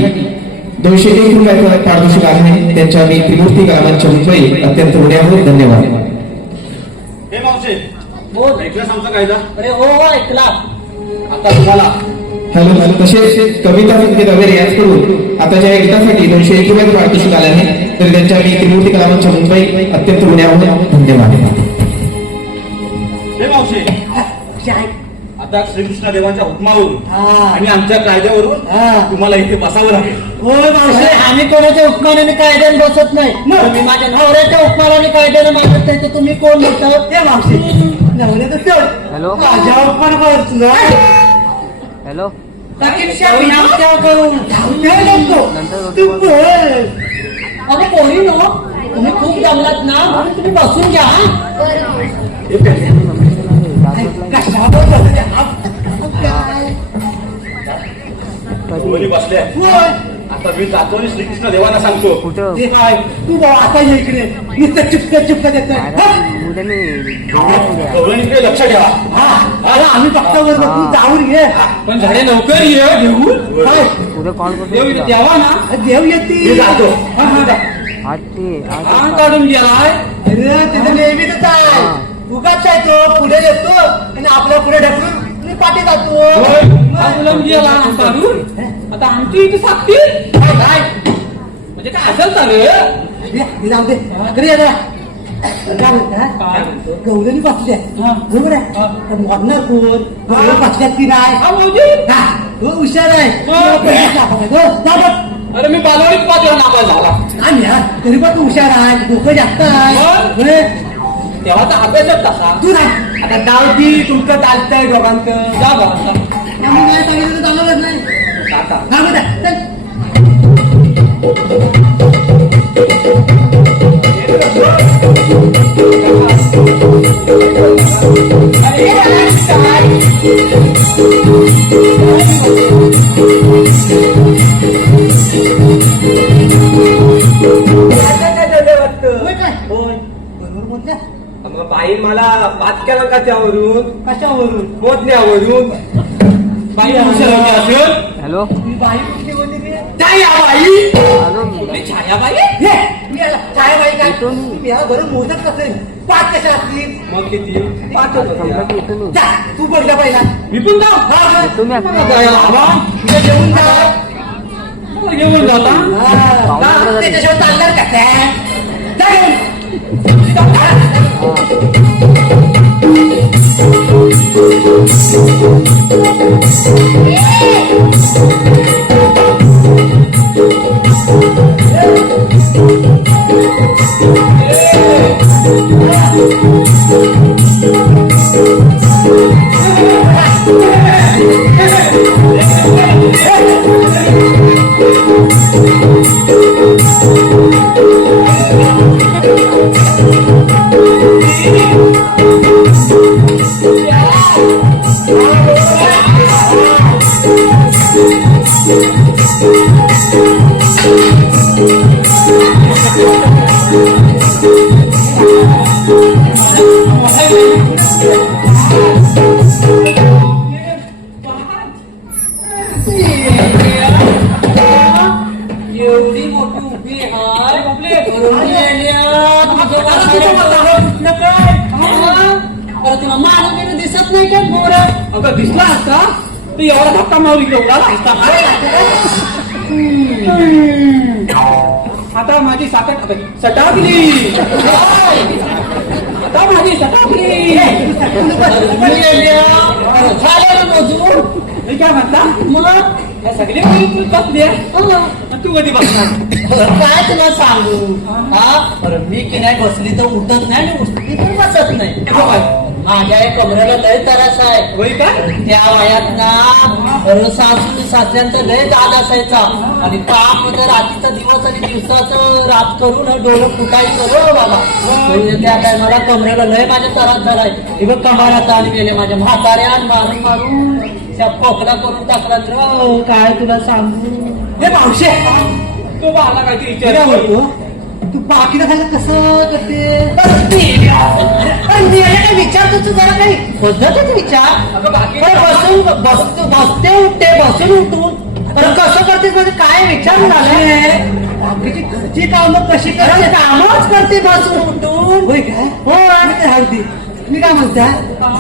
201 रुपयाचं पारितोषिक आहे. त्यांच्या मी त्रिमूर्ती ग्रामांच्या मुंबई अत्यंत ऋणी आहोत. धन्यवाद. हे मावशे बोल. ऐकलं सांगता कायदा? अरे हो ऐकला. आता तुम्हाला हॅलो तसेच कविता संगीत वगैरे याचकडून आताच्या या गीतासाठी 201 रुपयाचं पारितोषिक आले आहे. तर त्यांच्या मी त्रिमूर्ती ग्रामांच्या मुंबई अत्यंत ऋणी आहोत. धन्यवाद. हे मावशे आता श्रीकृष्ण देवाच्या हुकमावरून आणि आमच्या कायद्यावरून तुम्हाला इथे बसावं लागेल. होय मावशी आम्ही कोणाच्या उपमानाने कायद्याने बसत नाही. तुम्ही माझ्या नवऱ्याच्या उपमानाने कायद्याने मागत नाही तर तुम्ही कोण म्हणता? ते मावशी हॅलो माझ्या उपमान करत हॅलो अरे कोणी नो तुम्ही खूप जमलात ना म्हणून तुम्ही बसून घ्या. दोन्ही बसले. आता मी जातो आणि श्रीकृष्ण देवाला सांगतो. कुठं तू आता ये इकडे नुसतं चिपकत येत उद्या मी गवळणीकडे लक्ष ठेवा. आम्ही फक्त तू जाऊन ये. पण झाडे लवकर ये घेऊन. उद्या कॉल करतो देव इथे द्यावा ना. देव येते. मी जातो. आठ ते आण काढून गेलाय. अरे तिथे नेहमीच आहे. उगाच आहे तो पुढे येतो आणि आपल्या पुढे ढकलून आणि पाठी जातो. गेला काढून. आता आमची इथे सापतील काय म्हणजे काय असेल चालेल. जाऊ दे घरी ये जरा. काय म्हणता गौरवी बसल्या बरोबर आहे पण म्हणणार कोण गौरव बसल्यात की नाही हा, हो हुशार आहे जा बघ. अरे मी बालवाडीत 5 वेळा नापास झाला आम्ही हा तरी पण तू हुशार आहे डोकं जास्त आहे होय. तेव्हाचा अभ्यासच तसा तू नाही आता डावती तुमचं चालतंय दोघांचं जा बा त्यामुळे काय सांगितलं तर चांगलंच नाही आता हा बेटा चल होय काय होय बरोबर बोलल्या मग बाई मला 5 केला का त्यावरून कशावरून मोजण्यावरून बाई हुशार होती असेल हॅलो मी बाई कुठली होती रे छाया बाई आलो मी आपली छाया बाई हे, मी याला काय बाई काय येतो मी. तुम्ही याला बरं मोजत असेल 5 कशा असतील मग किती 5 होतं समजा की येतो मी जा तू बघ पहिला मी पण जाऊ तुम्ही मला जायला हवा. तुझ्या जेवून जा मला घेऊन जाता हा, त्याच्याशिवाय चालणार का काय? जा घेऊन. एवढी मोठी उभी हाय तुला मानव दिसत नाही का मोर अगं दिसला असता तू एवढा धक्का मारू एवढा असता आता माझी सटाकली आता माझी सटाकली झालं मोजून मी काय म्हणता मग या सगळी मुली बसली तू कधी बसणार काय तुला सांगू हा बरं मी की नाही बसली तर उठत नाही आणि उठली तर बसत नाही माझ्या या कमरेला लय त्रास आहे होय काय त्या वयात ना सासू सासऱ्यांचा लय दाद असायचा आणि काम तर रात्रीचा दिवस आणि दिवसाचं रात करून डोळं फुटायचं रो बाबा म्हणजे त्या टायमाला कमरेला लय माझ्या त्रास झालाय हे बघ कमारात आली गेले माझ्या म्हाताऱ्यान मारून मारून त्या पोकला करून टाकला तर काय तुला सांगू हे मावशे तो बाला काहीतरी काय विचार बोलतो तू बाकीला सांग कसं करते काय विचारतो तू जरा काही पद्धतच विचार अगं बाकी बसून बसते उठते बसून उठून अरे कसं करतेस म्हणजे काय विचार झालाय बाकीची घरची कामं कशी करते कामच करते बसून उठून होय काय हो आणि राहते मी काय म्हणता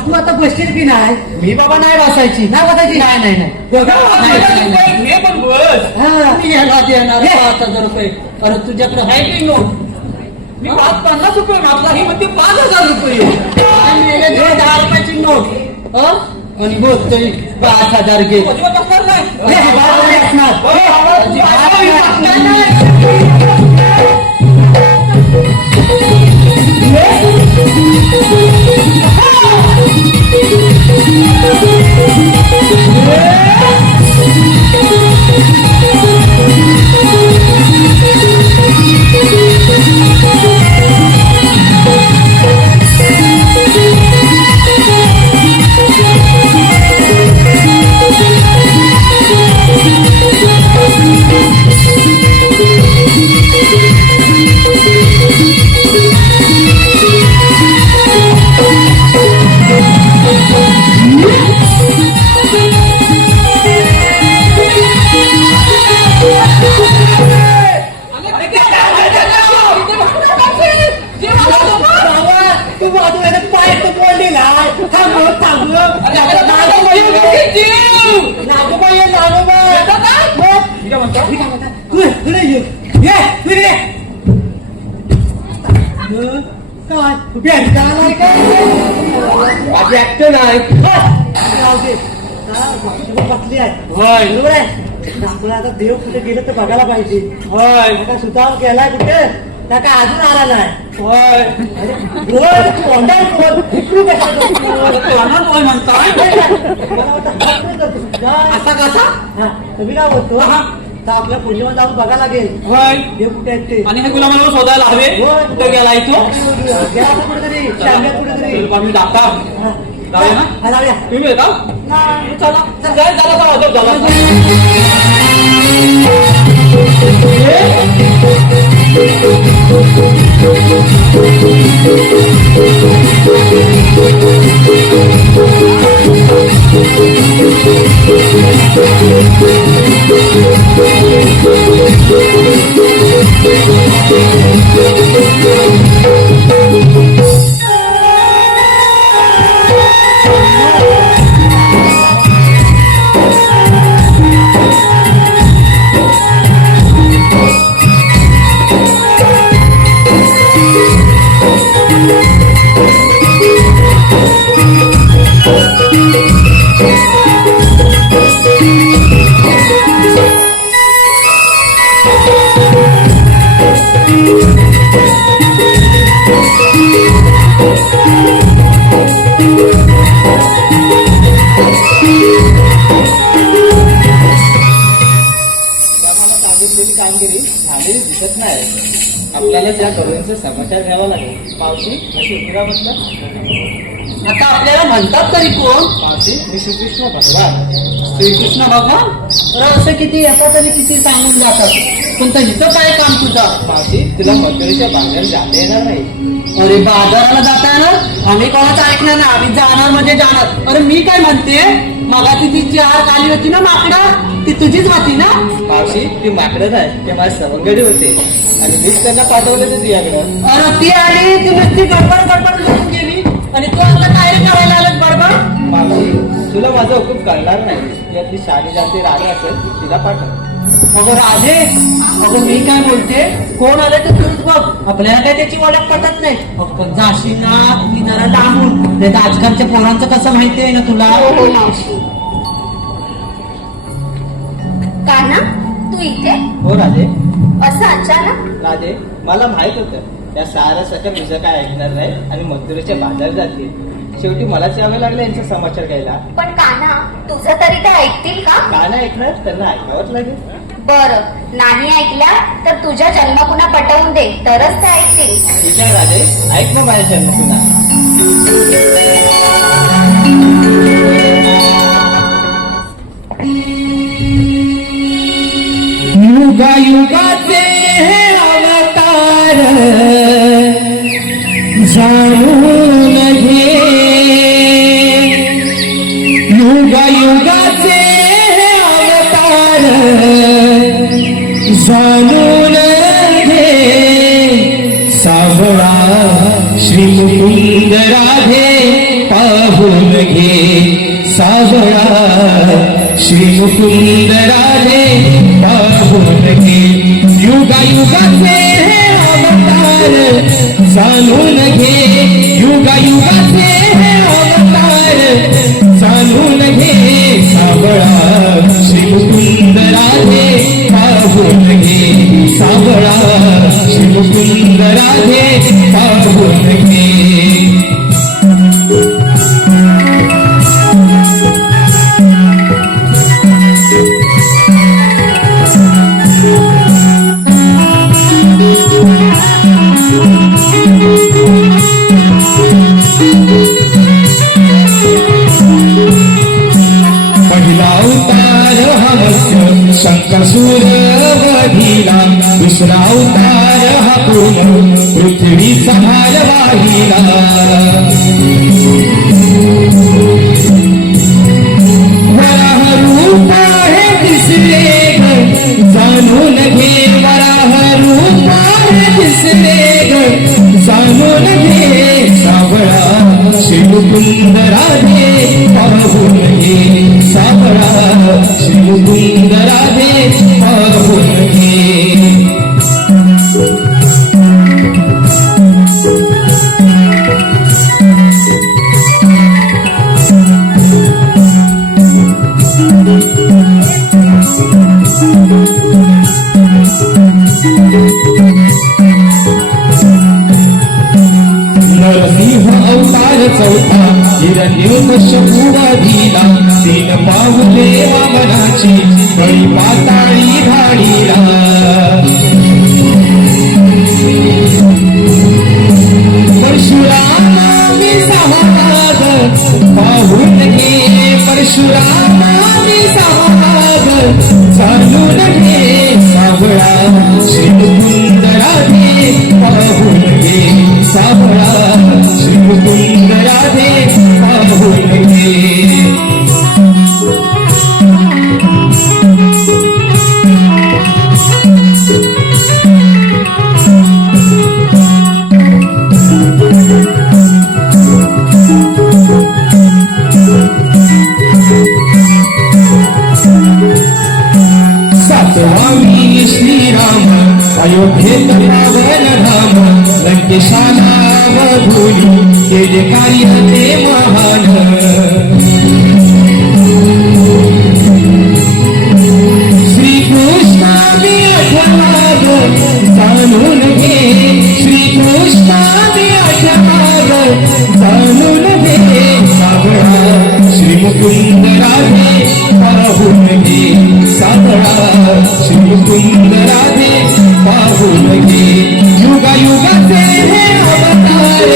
तू आता बसशील की नाही मी बाबा नाही बसायची नाही बसायची नाही नाही नाही हे पण बस हा मी येणार देणार 5,000 रुपये अरे तुझ्याकडे आहे की नोट मी 50 रुपये मागला ही म्हणते 5,000 रुपये आणि मेले 10 रुपयाची नोट आणि बोलतोय 5,000 घे अजिबात बसणार नाही हे बाबा नाही असणार. हे अजिबात नाही. तू वाजवायला पाय तो बोललेला थांबव थांबव नागोबाई काय कुठे आहे? का नाही काय माझी ऍक्टर नाही. राहू दे. बसली आहे होय बरोबर आहे आपला आता देव कुठे गेलं तर बघायला पाहिजे होय का सुद्धा गेलाय कुठे त्या काय अजून आला नाही होय. अरे बोल, तू ओंडाळ बोल. इकडून कशाला बोल? कानात होय म्हणताय. मला वाटतं हात नाही करतो. काय? असा कसा? हा, तुम्ही काय बोलतो तर आपल्या पुण्यावर जाऊन बघा लागेल होय. देव कुठे आहेत ते आणि हे गुलामाला शोधायला हवे. होय. कुठे गेलाय तो? गेला आता कुठेतरी शाम्यात कुठेतरी आम्ही जाता हा. जाऊया ना? हा, जाऊया. तुम्ही येता? चला चला चला कामगिरी झालेली दिसत नाही. आपल्याला त्या करूनचा समाचार घ्यावा लागेल. मावशी अशी उशिरा म्हटलं. आता आपल्याला म्हणतात तरी कोण मावशी मी श्रीकृष्ण भगवान. श्रीकृष्ण भगवान तर असं किती येतात तरी किती सांगून जातात पण तर इथं काय काम तुझं मावशी तुला मथुरेच्या बाहेर जाता येणार नाही. अरे बाजाराला जाता येणार आम्ही कोणाचं ऐकणार ना आम्ही जाणार म्हणजे जाणार अरे मी काय म्हणते मगा ती चार आली होती ना माकडा ती तुझीच होती ना मावशी ती माकडच आहे. ते माझे सवंगडी होते आणि मीच त्यांना पाठवलं ते तुझ्याकडं. अरे ती आली ती नुसती गडबड गडबड करून गेली आणि तू आता काय करायला आलं बडबड मावशी तुला माझं हुकूम कळणार नाही. यातली शाळी जाते राणी असेल तिला पाठव. अगं राधे अगं मी काय बोलते कोण आलं तर तूच बघ आपल्याला काय त्याची ओळख पटत नाही पण जाशील ना तुम्ही जरा लांबून नाही तर आजकालच्या पोरांचं कसं माहितीये ना तुला हो मावशी. कान्हा तू इथे हो राधे. असं अचानक? राधे मला माहित होतं या साऱ्या सकट तुझं काय ऐकणार नाही आणि मथुरेच्या बाजार जातील. शेवटी मलाच यावं लागलं यांचा समाचार घ्यायला. पण कान्हा तुझं तरी ते ऐकतील का? का नाही ऐकणार? त्यांना ऐकावंच लागेल. बरं नाही ऐकल्या तर तुझ्या जन्मकुणा पटवून दे तरच ते ऐकतील. ठीक आहे राधे ऐक मग माझ्या जन्म पुन्हा. युगायुगाचे अवतार जाणून घे. युगायुगाचे अवतार जाणून घे. सावळा श्री मुकुंद राधे पाहून घे. सावळा श्री मुकुंद राधे पाहून घे. युगायुगाचे अवतार जाणून घे. युगायुगाचे अवतार जाणून घे. सावळा श्री मुकुंद राधे पाहून घे. सावळा श्री मुकुंद राधे पाहून घे. पहिला अवतार हा मत्स्य शंकासूर वधिला. दुसरा अवतार हा पूर्ण पृथ्वीचा भार वाहिला. वराह रूप हे दिसले ग जाणून घे. वराह रूप हे दिसले ग जाणून घे. सावळा श्री मुकुंद राधे पाहून घे. सावळा श्री मुकुंद राधे पाहून घे. चौथा हिरण्यकश्यपूवधीला 3 पाऊले वामनाची बळी पाताळी धाडीला परशुरामाने समाग पाहून घे परशुरामाने समाग चालून घे सावळा श्रीमुकुंद राधे पाहून घे सावळा श्रीमुकुंद राधे पाहून घे सातवावी श्रीराम अयोध्येत पावन धाम लंकेशाला वधूनी केले कार्य ते महान श्रीकृष्णाने आठवाग जाणून घे श्रीकृष्णाने आठवाग जाणून घे सावळा श्रीमुकुंद राधे पाहून घे सावळा श्रीमुकुंद राधे पाहून घे युगायुगाचे हे अवतार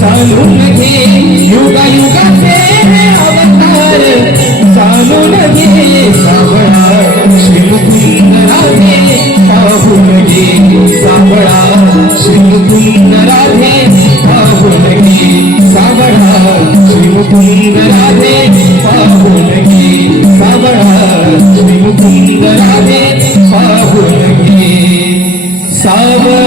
जाणून घे युगायुगाचे हे अवतार जाणून घे सावळा श्रीमुकुंद राधे पाहून घे सावळा श्रीमुकुंद राधे पाहून घे सावळा श्रीमुकुंद राधे पाहून घे सावळा श्रीमुकुंद राधे पाहून घे सावळा